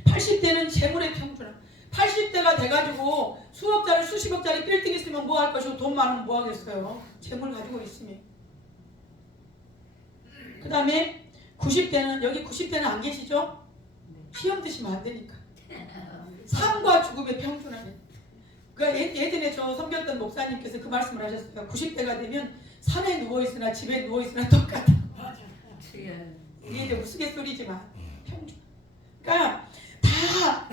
80대는 재물의 평준화. 80대가 돼가지고 수억짜리 수십억짜리 빌딩 있으면 뭐 할 것이고 돈 많으면 뭐 하겠어요. 재물 가지고 있으면. 그 다음에 90대는 여기 90대는 안 계시죠? 시험 드시면 안 되니까. 삶과 죽음의 평준화네. 그러니까 예전에 저 섬겼던 목사님께서 그 말씀을 하셨어요. 90대가 되면 산에 누워있으나 집에 누워있으나 똑같아. 이게 이제 우스갯소리지만 평준. 그러니까 다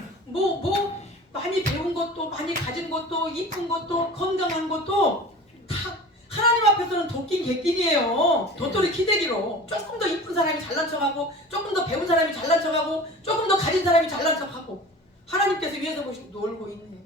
많이 배운 것도 많이 가진 것도 이쁜 것도 건강한 것도 다 하나님 앞에서는 도끼 개끼니에요. 도토리 키대기로 조금 더 이쁜 사람이 잘난 척하고 조금 더 배운 사람이 잘난 척하고 조금 더 가진 사람이 잘난 척하고 하나님께서 위에서 보시고 놀고 있네.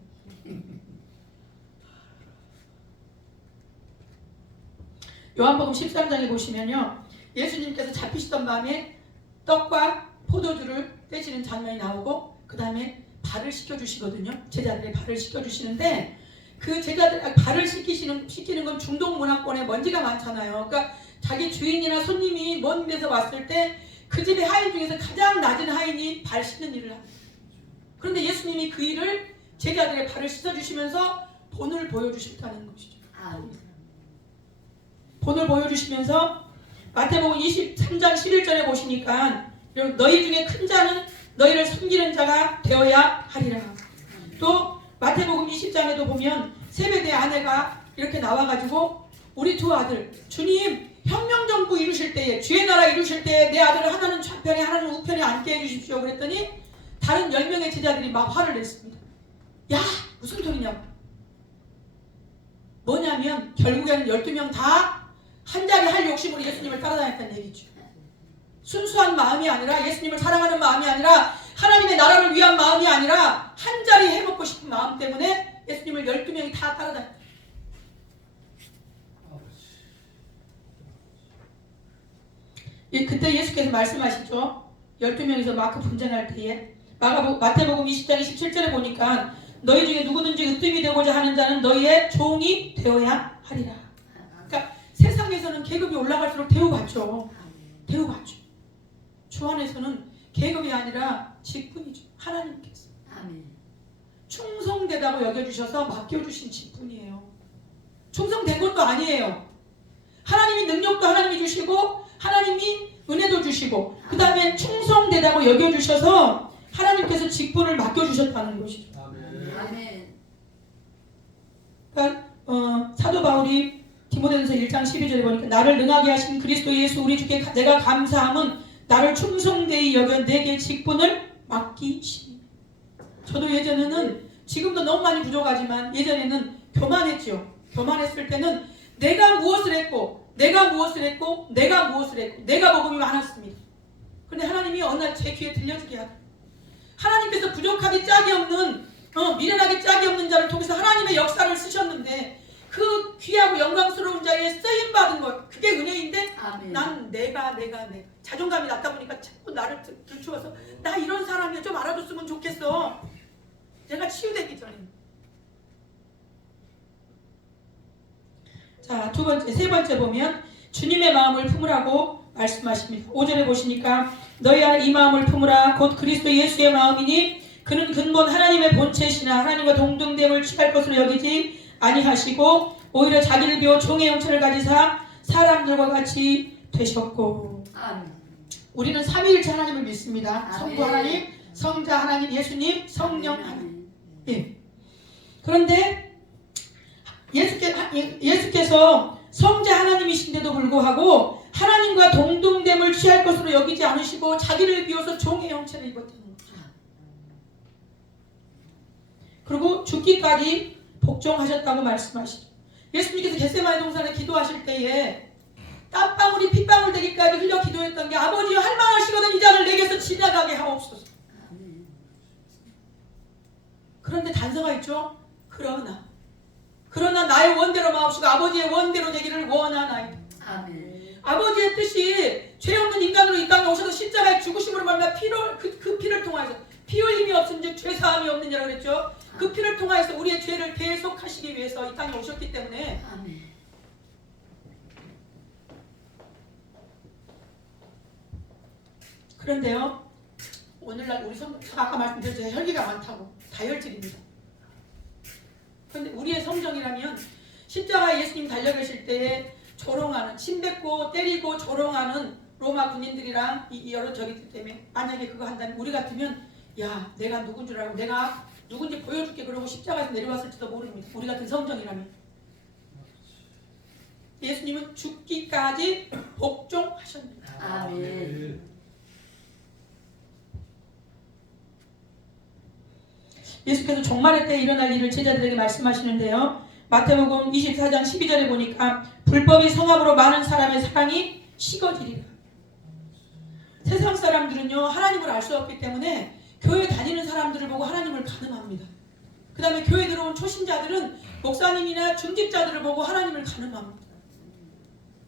요한복음 13장에 보시면요. 예수님께서 잡히시던 밤에 떡과 포도주를 떼시는 장면이 나오고 그 다음에 발을 씻겨주시거든요. 제자들의 발을 씻겨주시는데 그 제자들 발을 씻기는 건 중동 문화권에 먼지가 많잖아요. 그러니까 자기 주인이나 손님이 먼 데서 왔을 때 그 집의 하인 중에서 가장 낮은 하인이 발 씻는 일을 합니다. 그런데 예수님이 그 일을 제자들의 발을 씻어주시면서 본을 보여주셨다는 것이죠. 본을 보여주시면서 마태복음 23장 11절에 보시니까 너희 중에 큰 자는 너희를 섬기는 자가 되어야 하리라. 또 마태복음 20장에도 보면 세베대 아내가 이렇게 나와가지고 우리 두 아들 주님 혁명정부 이루실 때에 주의 나라 이루실 때에 내 아들을 하나는 좌편에 하나는 우편에 앉게 해주십시오 그랬더니 다른 10명의 제자들이 막 화를 냈습니다. 야 무슨 소리냐고. 뭐냐면 결국에는 12명 다 한 자리 할 욕심으로 예수님을 따라다녔다는 얘기죠. 순수한 마음이 아니라 예수님을 사랑하는 마음이 아니라 하나님의 나라를 위한 마음이 아니라 한 자리 해먹고 싶은 마음 때문에 예수님을 12명이 다 따라다녔다. 그때 예수께서 말씀하시죠. 12명이서 마크 분쟁할 때에 마태복음 20장 27절에 보니까 너희 중에 누구든지 으뜸이 되고자 하는 자는 너희의 종이 되어야 하리라. 그러니까 세상에서는 계급이 올라갈수록 대우받죠. 대우받죠. 주 안에서는 계급이 아니라 직분이죠. 하나님께서 충성되다고 여겨주셔서 맡겨주신 직분이에요. 충성된 것도 아니에요. 하나님이 능력도 하나님이 주시고 하나님이 은혜도 주시고 그 다음에 충성되다고 여겨주셔서 하나님께서 직분을 맡겨주셨다는 것이죠. 아멘. 그러니까 사도 바울이 디모데전서 1장 12절에 보니까 나를 능하게 하신 그리스도 예수 우리 주께 내가 감사함은 나를 충성되이 여겨 내게 직분을 맡기시니. 저도 예전에는 지금도 너무 많이 부족하지만 예전에는 교만했죠. 교만했을 때는 내가 무엇을 했고 내가 복음이 많았습니다. 그런데 하나님이 어느 날 제 귀에 들려주게 하더라고요. 하나님께서 부족하게 짝이 없는 미련하게 짝이 없는 자를 통해서 하나님의 역사를 쓰셨는데 그 귀하고 영광스러운 자에 쓰임받은 것 그게 은혜인데 아멘. 난 내가 자존감이 낮다 보니까 자꾸 나를 들추어서 나 이런 사람이야 좀 알아줬으면 좋겠어. 내가 치유되기 전에. 자, 세 번째 보면 주님의 마음을 품으라고 말씀하십니다. 5절에 보시니까 너희 안에 이 마음을 품으라 곧 그리스도 예수의 마음이니 그는 근본 하나님의 본체시나 하나님과 동등됨을 취할 것으로 여기지 아니하시고 오히려 자기를 비워 종의 형체를 가지사 사람들과 같이 되셨고. 아멘. 우리는 삼위일체 하나님을 믿습니다. 아멘. 성부 하나님, 성자 하나님, 예수님, 성령 하나님. 아멘. 예. 그런데 예수께서 성자 하나님이신데도 불구하고 하나님과 동등됨을 취할 것으로 여기지 않으시고 자기를 비워서 종의 형체를 입었다는 거죠. 그리고 죽기까지 복종하셨다고 말씀하시죠. 예수님께서 겟세마네 동산에 기도하실 때에 땀방울이 핏방울 되기까지 흘려 기도했던 게 아버지여 할만하시거든 이 잔을 내게서 지나가게 하옵소서. 그런데 단서가 있죠. 그러나 나의 원대로 마옵시고 아버지의 원대로 되기를 원하나이다. 아멘. 아버지의 뜻이 죄 없는 인간으로 이 땅에 오셔서 십자가에 죽으심으로 말미암아 그 피를 통하여서 피 흘림이 없은 즉 죄사함이 없는 자라고 그랬죠. 그 피를 통하여서 우리의 죄를 계속하시기 위해서 이 땅에 오셨기 때문에 아멘. 그런데요 오늘날 우리 아까 말씀드렸죠. 혈기가 많다고 다혈질입니다. 그런데 우리의 성정이라면 십자가에 예수님 달려 계실 때에 조롱하는 침뱉고 때리고 조롱하는 로마 군인들이랑 여러 저기들 때문에 만약에 그거 한다면 우리 같으면 야 내가 누군 줄 알고 내가 누군지 보여줄게 그러고 십자가에서 내려왔을지도 모릅니다. 우리 같은 성정이라면. 예수님은 죽기까지 복종하셨습니다. 아멘. 예수께서 종말의 때에 일어날 일을 제자들에게 말씀하시는데요. 마태복음 24장 12절에 보니까 불법이 성함으로 많은 사람의 사랑이 식어지리라. 세상 사람들은요 하나님을 알 수 없기 때문에 교회 다니는 사람들을 보고 하나님을 가늠합니다. 그 다음에 교회 들어온 초신자들은 목사님이나 중직자들을 보고 하나님을 가늠합니다.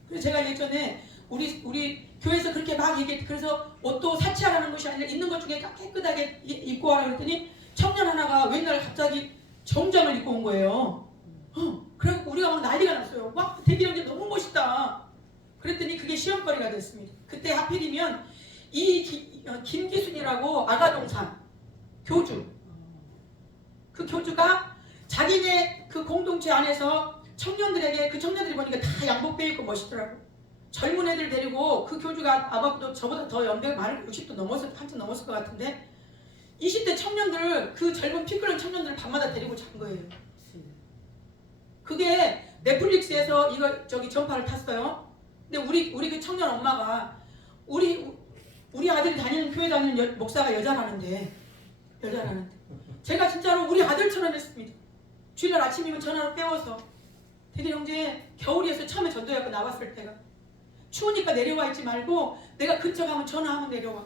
그래서 제가 예전에 우리 교회에서 그렇게 막 그래서 옷도 사치하라는 것이 아니라 있는 것 중에 깨끗하게 입고 와라 그랬더니 청년 하나가 웬날 갑자기 정장을 입고 온 거예요. 그래서 우리가 막 난리가 났어요. 와 대기령제 너무 멋있다. 그랬더니 그게 시험거리가 됐습니다. 그때 하필이면 김기순이라고 아가동산 교주, 그 교주가 자기네 그 공동체 안에서 청년들에게 그 청년들이 보니까 다 양복 빼입고 멋있더라고. 젊은 애들 데리고 그 교주가 아마도 저보다 더 연배가 많을 60도 넘었을 한참 넘었을 것 같은데 20대 청년들 그 젊은 피 끓는 청년들을 밤마다 데리고 잔 거예요. 그게 넷플릭스에서 이거 전파를 탔어요. 근데 우리 그 청년 엄마가 우리 아들이 다니는 교회 다니는 목사가 여자라는데 제가 진짜로 우리 아들처럼 했습니다. 주일날 아침이면 전화로 깨워서 대리 형제 겨울이어서 처음에 전도해갖고 나왔을 때가 추우니까 내려와 있지 말고 내가 근처 가면 전화하면 내려와.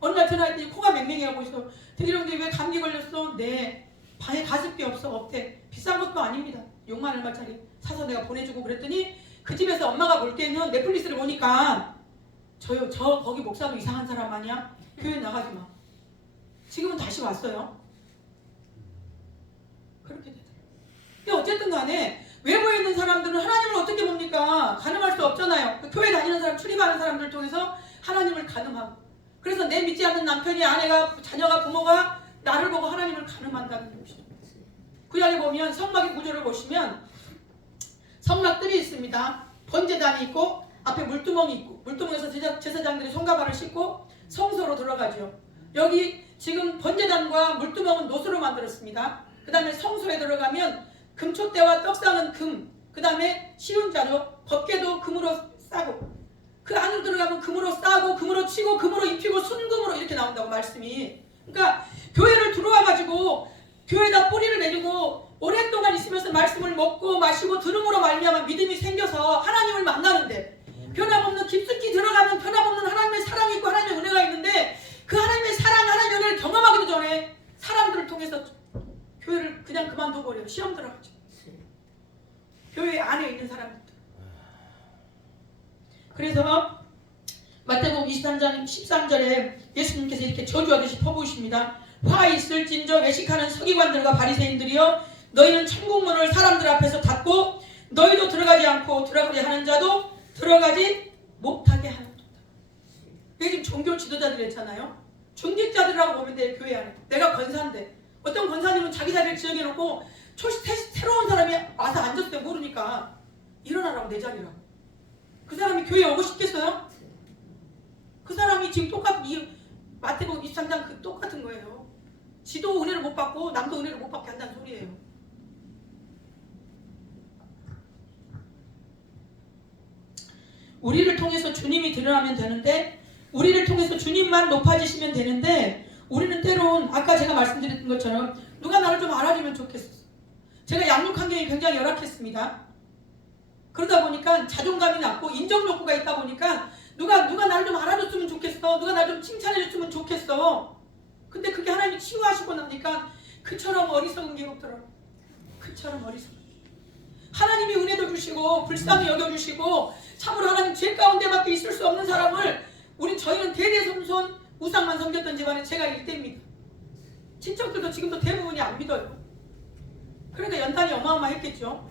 어느 날 전화했더니 코가 맹맹해하고 있어. 대리 형제 왜 감기 걸렸어? 네. 방에 가습기 없대. 비싼 것도 아닙니다. 6만 얼마짜리 사서 내가 보내주고 그랬더니 그 집에서 엄마가 볼 때는 넷플릭스를 보니까 저 거기 목사도 이상한 사람 아니야? 교회 나가지 마. 지금은 다시 왔어요. 그렇게 되더라고요. 어쨌든 간에 외부에 있는 사람들은 하나님을 어떻게 봅니까? 가늠할 수 없잖아요. 교회 다니는 사람, 출입하는 사람들 통해서 하나님을 가늠하고 그래서 내 믿지 않는 남편이 아내가 자녀가 부모가 나를 보고 하나님을 가늠한다는 것이죠. 구약에 보면 성막의 구조를 보시면 성막들이 있습니다. 번제단이 있고 앞에 물두멍이 있고 물두멍에서 제사장들이 손가발을 씻고 성소로 들어가죠. 여기 지금 번제단과 물두멍은 노수로 만들었습니다. 그 다음에 성소에 들어가면 금촛대와 떡 쌓는 금 그 다음에 쉬운 자도 법궤도 금으로 싸고 그 안으로 들어가면 금으로 싸고 금으로 치고 금으로 입히고 순금으로 이렇게 나온다고 말씀이. 그러니까 교회를 들어와가지고 교회에다 뿌리를 내리고 오랫동안 있으면서 말씀을 먹고 마시고 들음으로 말미암아 믿음이 생겨서 하나님을 만나는데 변함없는 깊숙이 들어가면 변함없는 하나님의 사랑이 있고 하나님의 은혜가 있는데 그 하나님의 사랑 하나님의 은혜를 경험하기도 전에 사람들을 통해서 교회를 그냥 그만둬버려요. 시험 들어가죠. 교회 안에 있는 사람들. 그래서 마태복음 23장 13절에 예수님께서 이렇게 저주하듯이 퍼부으십니다. 화 있을진저 외식하는 서기관들과 바리새인들이여 너희는 천국문을 사람들 앞에서 닫고 너희도 들어가지 않고 들어가게 하는 자도 들어가지 못하게 하는도다. 이게 지금 종교 지도자들 했잖아요. 중직자들이라고 보면 돼. 교회 안에 내가 권사인데 어떤 권사님은 자기 자리를 지정해놓고 새로운 사람이 와서 앉았을 때 모르니까 일어나라고 내 자리라고. 그 사람이 교회에 오고 싶겠어요? 그 사람이 지금 똑같은 마태복음 23장 그 똑같은 거예요. 지도 은혜를 못 받고 남도 은혜를 못 받게 한다는 소리예요. 우리를 통해서 주님이 드러나면 되는데 우리를 통해서 주님만 높아지시면 되는데 우리는 때론 아까 제가 말씀드렸던 것처럼 누가 나를 좀 알아주면 좋겠어. 제가 양육 환경이 굉장히 열악했습니다. 그러다 보니까 자존감이 낮고 인정 욕구가 있다 보니까 누가 나를 좀 알아줬으면 좋겠어. 누가 나를 좀 칭찬해줬으면 좋겠어. 근데 그게 하나님이 치유하시고 나니까 그처럼 어리석은 게 없더라고. 그처럼 어리석은. 하나님이 은혜도 주시고 불쌍히 여겨주시고 참으로 하나님 죄 가운데밖에 있을 수 없는 사람을 저희는 대대손손 우상만 섬겼던 집안에 제가 1대입니다. 친척들도 지금도 대부분이 안 믿어요. 그러니까 연단이 어마어마했겠죠.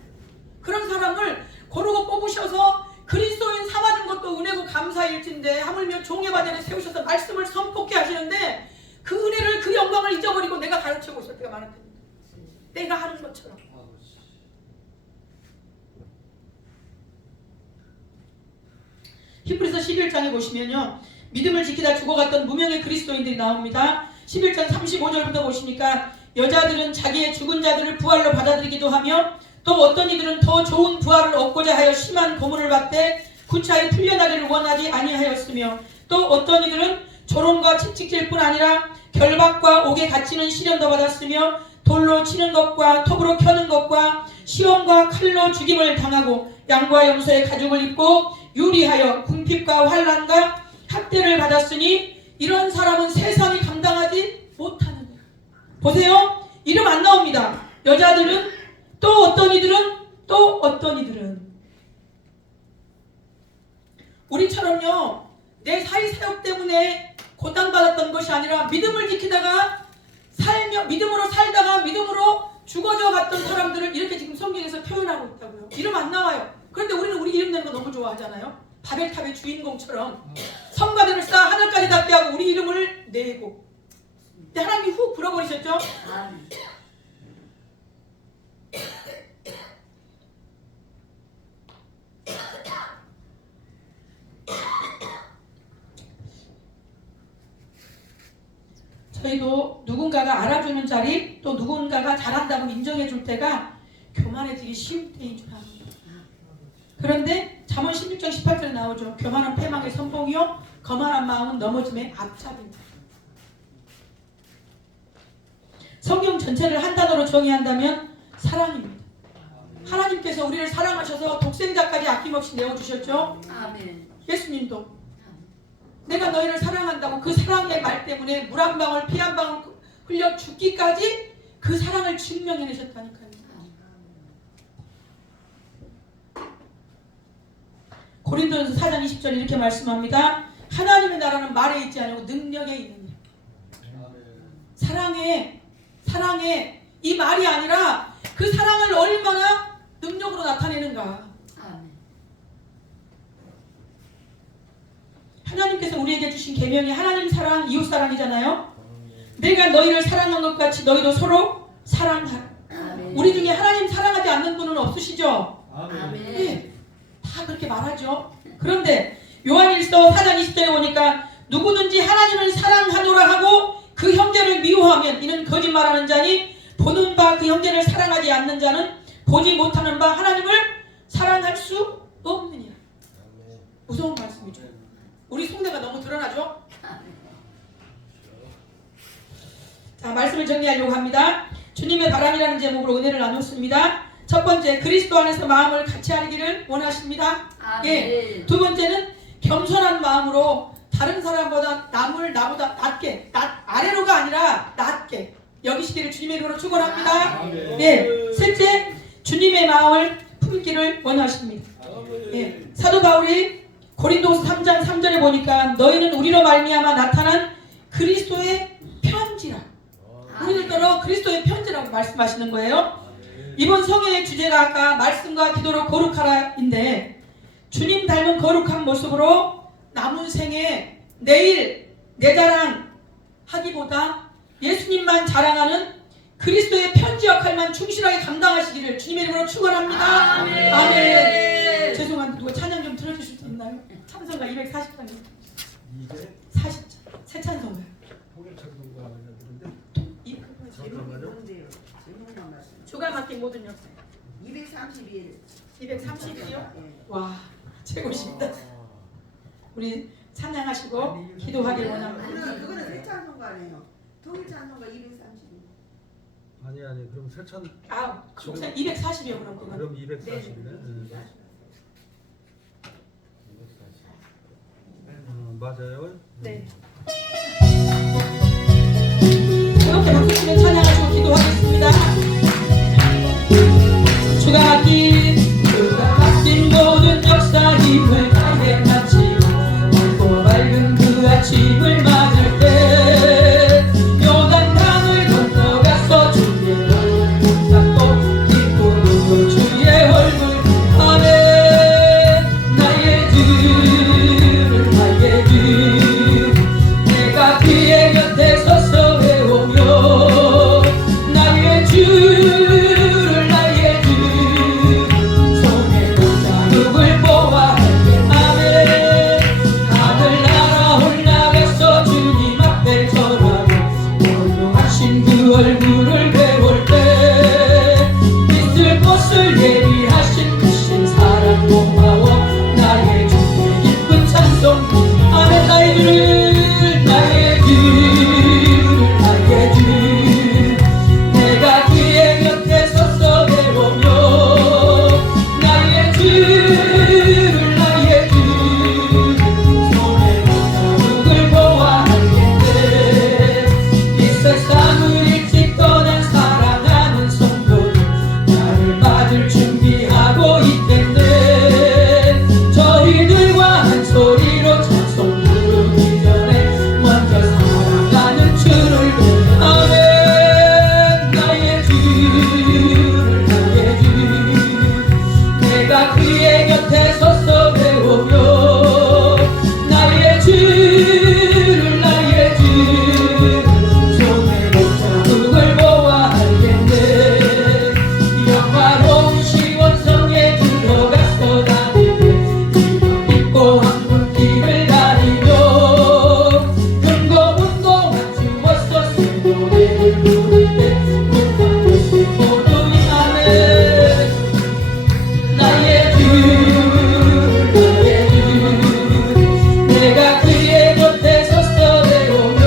그런 사람을 고르고 뽑으셔서 그리스도인 삼아준 것도 은혜고 감사일진데 하물며 종의 바전에 세우셔서 말씀을 선포케 하시는데 그 은혜를 그 영광을 잊어버리고 내가 가르치고 있을 때가 많을 텐데 내가 하는 것처럼. 히브리서 11장에 보시면요 믿음을 지키다 죽어갔던 무명의 그리스도인들이 나옵니다. 11장 35절부터 보시니까 여자들은 자기의 죽은 자들을 부활로 받아들이기도 하며 또 어떤 이들은 더 좋은 부활을 얻고자 하여 심한 고문을 받되 구차히 풀려나기를 원하지 아니하였으며 또 어떤 이들은 조롱과 채찍질 뿐 아니라 결박과 옥에 갇히는 시련도 받았으며 돌로 치는 것과 톱으로 켜는 것과 시험과 칼로 죽임을 당하고 양과 염소의 가죽을 입고 유리하여 궁핍과 환난과 학대를 받았으니 이런 사람은 세상이 감당하지 못하느냐. 보세요. 이름 안 나옵니다. 여자들은 또 어떤 이들은 우리처럼요 내 사이사욕 때문에 고난받았던 것이 아니라 믿음을 지키다가 믿음으로 살다가 믿음으로 죽어져 갔던 사람들을 이렇게 지금 성경에서 표현하고 있다고요. 이름 안 나와요. 그런데 우리는 우리 이름 내는 거 너무 좋아하잖아요. 바벨탑의 주인공처럼 성가대를 쌓아 하늘까지 닿게 하고 우리 이름을 내고. 근데 하나님이 훅 불어버리셨죠. 저희도 누군가가 알아주는 자리 또 누군가가 잘한다고 인정해줄 때가 교만해지기 쉬운 때인 줄 압니다. 그런데 잠언 16장 18절에 나오죠. 교만은 패망의 선봉이요 거만한 마음은 넘어짐의 앞잡이다. 성경 전체를 한 단어로 정의한다면 사랑입니다. 하나님께서 우리를 사랑하셔서 독생자까지 아낌없이 내어주셨죠. 아멘. 예수님도 내가 너희를 사랑한다고 그 사랑의 말 때문에 물 한 방울 피 한 방울 흘려 죽기까지 그 사랑을 증명해내셨다니까요. 고린도전서 4장 20절 이렇게 말씀합니다. 하나님의 나라는 말에 있지 않고 능력에 있느니라. 사랑에 이 말이 아니라 그 사랑을 얼마나 능력으로 나타내는가. 하나님께서 우리에게 주신 계명이 하나님 사랑, 이웃 사랑이잖아요. 내가 너희를 사랑한 것 같이 너희도 서로 사랑하라. 우리 중에 하나님 사랑하지 않는 분은 없으시죠? 아멘. 네, 다 그렇게 말하죠. 그런데 요한일서 4장 20절에 보니까 누구든지 하나님을 사랑하노라 하고 그 형제를 미워하면 이는 거짓말하는 자니 보는 바 그 형제를 사랑하지 않는 자는 보지 못하는 바 하나님을 사랑할 수 없느니라. 무서운 말씀이죠. 우리 속내가 너무 드러나죠? 자, 말씀을 정리하려고 합니다. 주님의 바람이라는 제목으로 은혜를 나눴습니다. 첫 번째, 그리스도 안에서 마음을 같이 하기를 원하십니다. 예. 두 번째는 겸손한 마음으로 다른 사람보다 남을 나보다 낮게, 아래로가 아니라 낮게 여기시기를 주님의 이름으로 축원합니다. 예. 셋째, 주님의 마음을 품기를 원하십니다. 예. 사도 바울이 고린도서 3장 3절에 보니까 너희는 우리로 말미암아 나타난 그리스도의 편지라. 우리들더러 그리스도의 편지라고 말씀하시는 거예요. 이번 성회의 주제가 아까 말씀과 기도로 거룩하라인데 주님 닮은 거룩한 모습으로 남은 생에 내일 내 자랑 하기보다 예수님만 자랑하는 그리스도의 편지 역할만 충실하게 감당하시기를 주님의 이름으로 축원합니다. 아멘. 아멘. 죄송한데 누가 찬양 좀 들어주실 수 있나요? 찬송가 240장 40장 새 찬송가. 주가 맡긴 모든 역사 231이요? 와 최고십니다. 우리 찬양하시고 기도하길 원합니다. 그거는 새 찬송가 아니에요. 통일 찬송가 232. 아니 그럼 세찬 240이요 그럼 그건. 그럼 240이네. 맞아요. 네. 이렇게 박수 치며 찬양하시고 기도하겠습니다. 주가 맡긴 모든 역사 힘을 다해 마치고 맑고 밝은 그 아침을 맞을 때 요단강을 건너가서 주의 얼굴 잡고 기쁨으로 주의 얼굴 아멘. 나의 주 내가 그의 곁에 서서 외우며 나의 주를 나의 주 손에 손자국을 보아하게 아멘. 하늘나라 올라가서 주님 앞에 절하고 온유하신 그 얼굴을 배울 때 있을 곳을 예비하신 크신 사랑 고마워 나의 주의 기쁜 찬송 아멘. 나의 주를 나의 주 내가 그의 곁에 서서 배우며 나의 주를 나의 주 손에 손자국을 보아하겠네. 이 세상을 일찍 떠난 사랑하는 성도들 나를 맞을 준비하고 있겠네. 저희들과 한 소리로 찬송 부르기 전에 먼저 사랑하는 주를 아멘. 나의 주를 나의 주 내가 그의 곁에 서서 배우며 나의 주를 나의 주 손에 손자국을 보아 알겠네. 영화로운 시원성에 들어가서 다니며 기도 믿고 한문 길을 다니며 금고 문고 맞추어서 새 노래를 부를 때 문답듯이 모두 아멘. 나의 주 나의 주 내가 그의 곁에 서서 배우며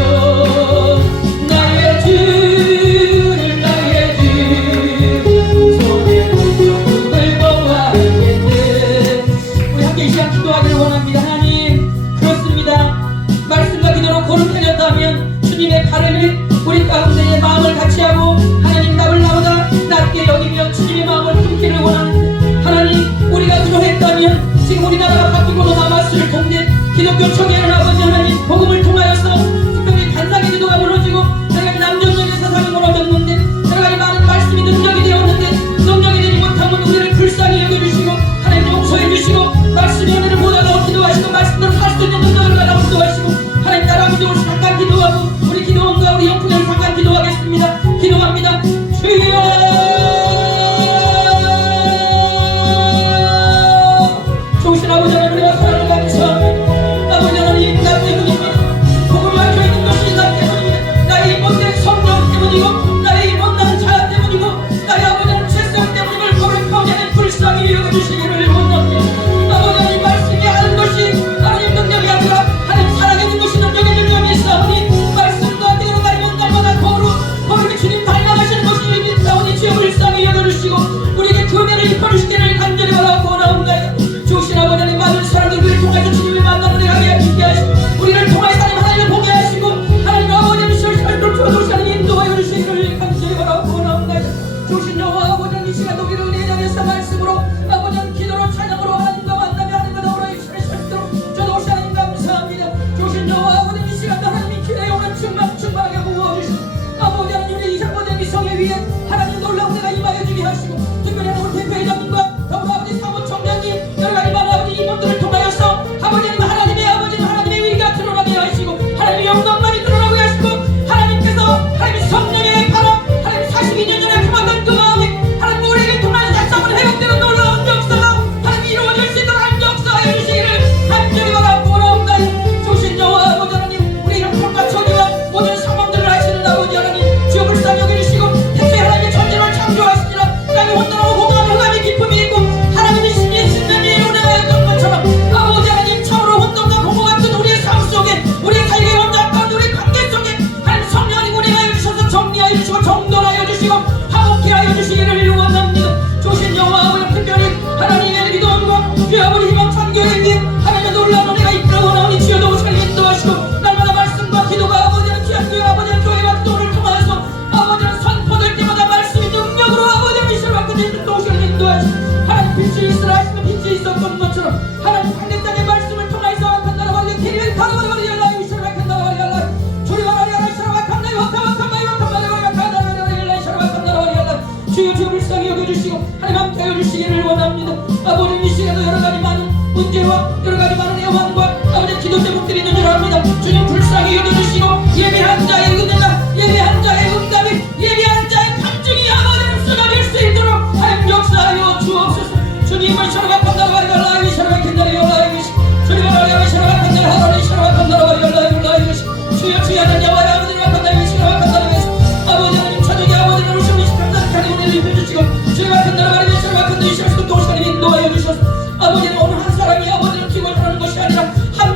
나의 주를 나의 주 손에 손자국을 보아 알겠네. 우리 함께 이 시간 기도하기를 원합니다. 하나님 그렇습니다. 말씀과 기도로 거룩해졌다면 주님의 바람을 우리 가운데의 마음을 같이 하고 하나님 답을 나보다 낮게 여기며 주님의 마음을 품기를 원하는 하나님 우리가 기도했다면 지금 우리나라가 바뀌고도 남았을 동네 기독교 청년의 아버지 하나님 복음을 통하여서 특별히 단상의 기도가 무너지고 내가 남전역의 세상이 무너졌는데 내가 이 많은 말씀이 능력이 되었는데 능력이 되지 못하면 우리를 불쌍히 여겨주시고 하나님 용서해 주시고 말씀의 은혜를 보다가 기도하시고 말씀대로 살 수 있는 능력을 받아 기도하시고 하나님 나라 기도를 잠깐 기도하고 우리 기도원과 우리 영풍을 잠깐 기도하겠습니다. 기도합니다. 주여 좋으신 아버지 하나님 우리가 사랑을 감사합니다. 아버지 하나님 나도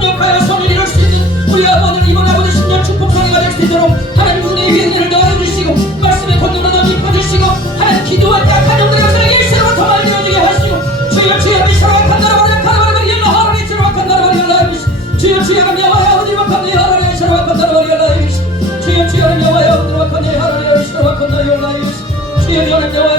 동역하여 선을 이룰 수 있는 우리 아버지는 이번 아버지 10년 축복성회가 될 수 있도록 하나님 국내의 위원회를 넣어주시고 말씀의 권능으로 입혀주시고 하나님 기도할 때 가정들의 것을 일시로 통할 이루어지게 하시고 주여 주여 미시로와 간다라바라 카라바라 일로 하라니 시로와 간다라바라 일로 주여 주여 여호와의 아버지와 간다라바라 하라니 시로와 간다라바라 일로 주여 주여 여호와의 아버지와 간다라바라 시로와 간다라바라 일로 주여 주여 여호와의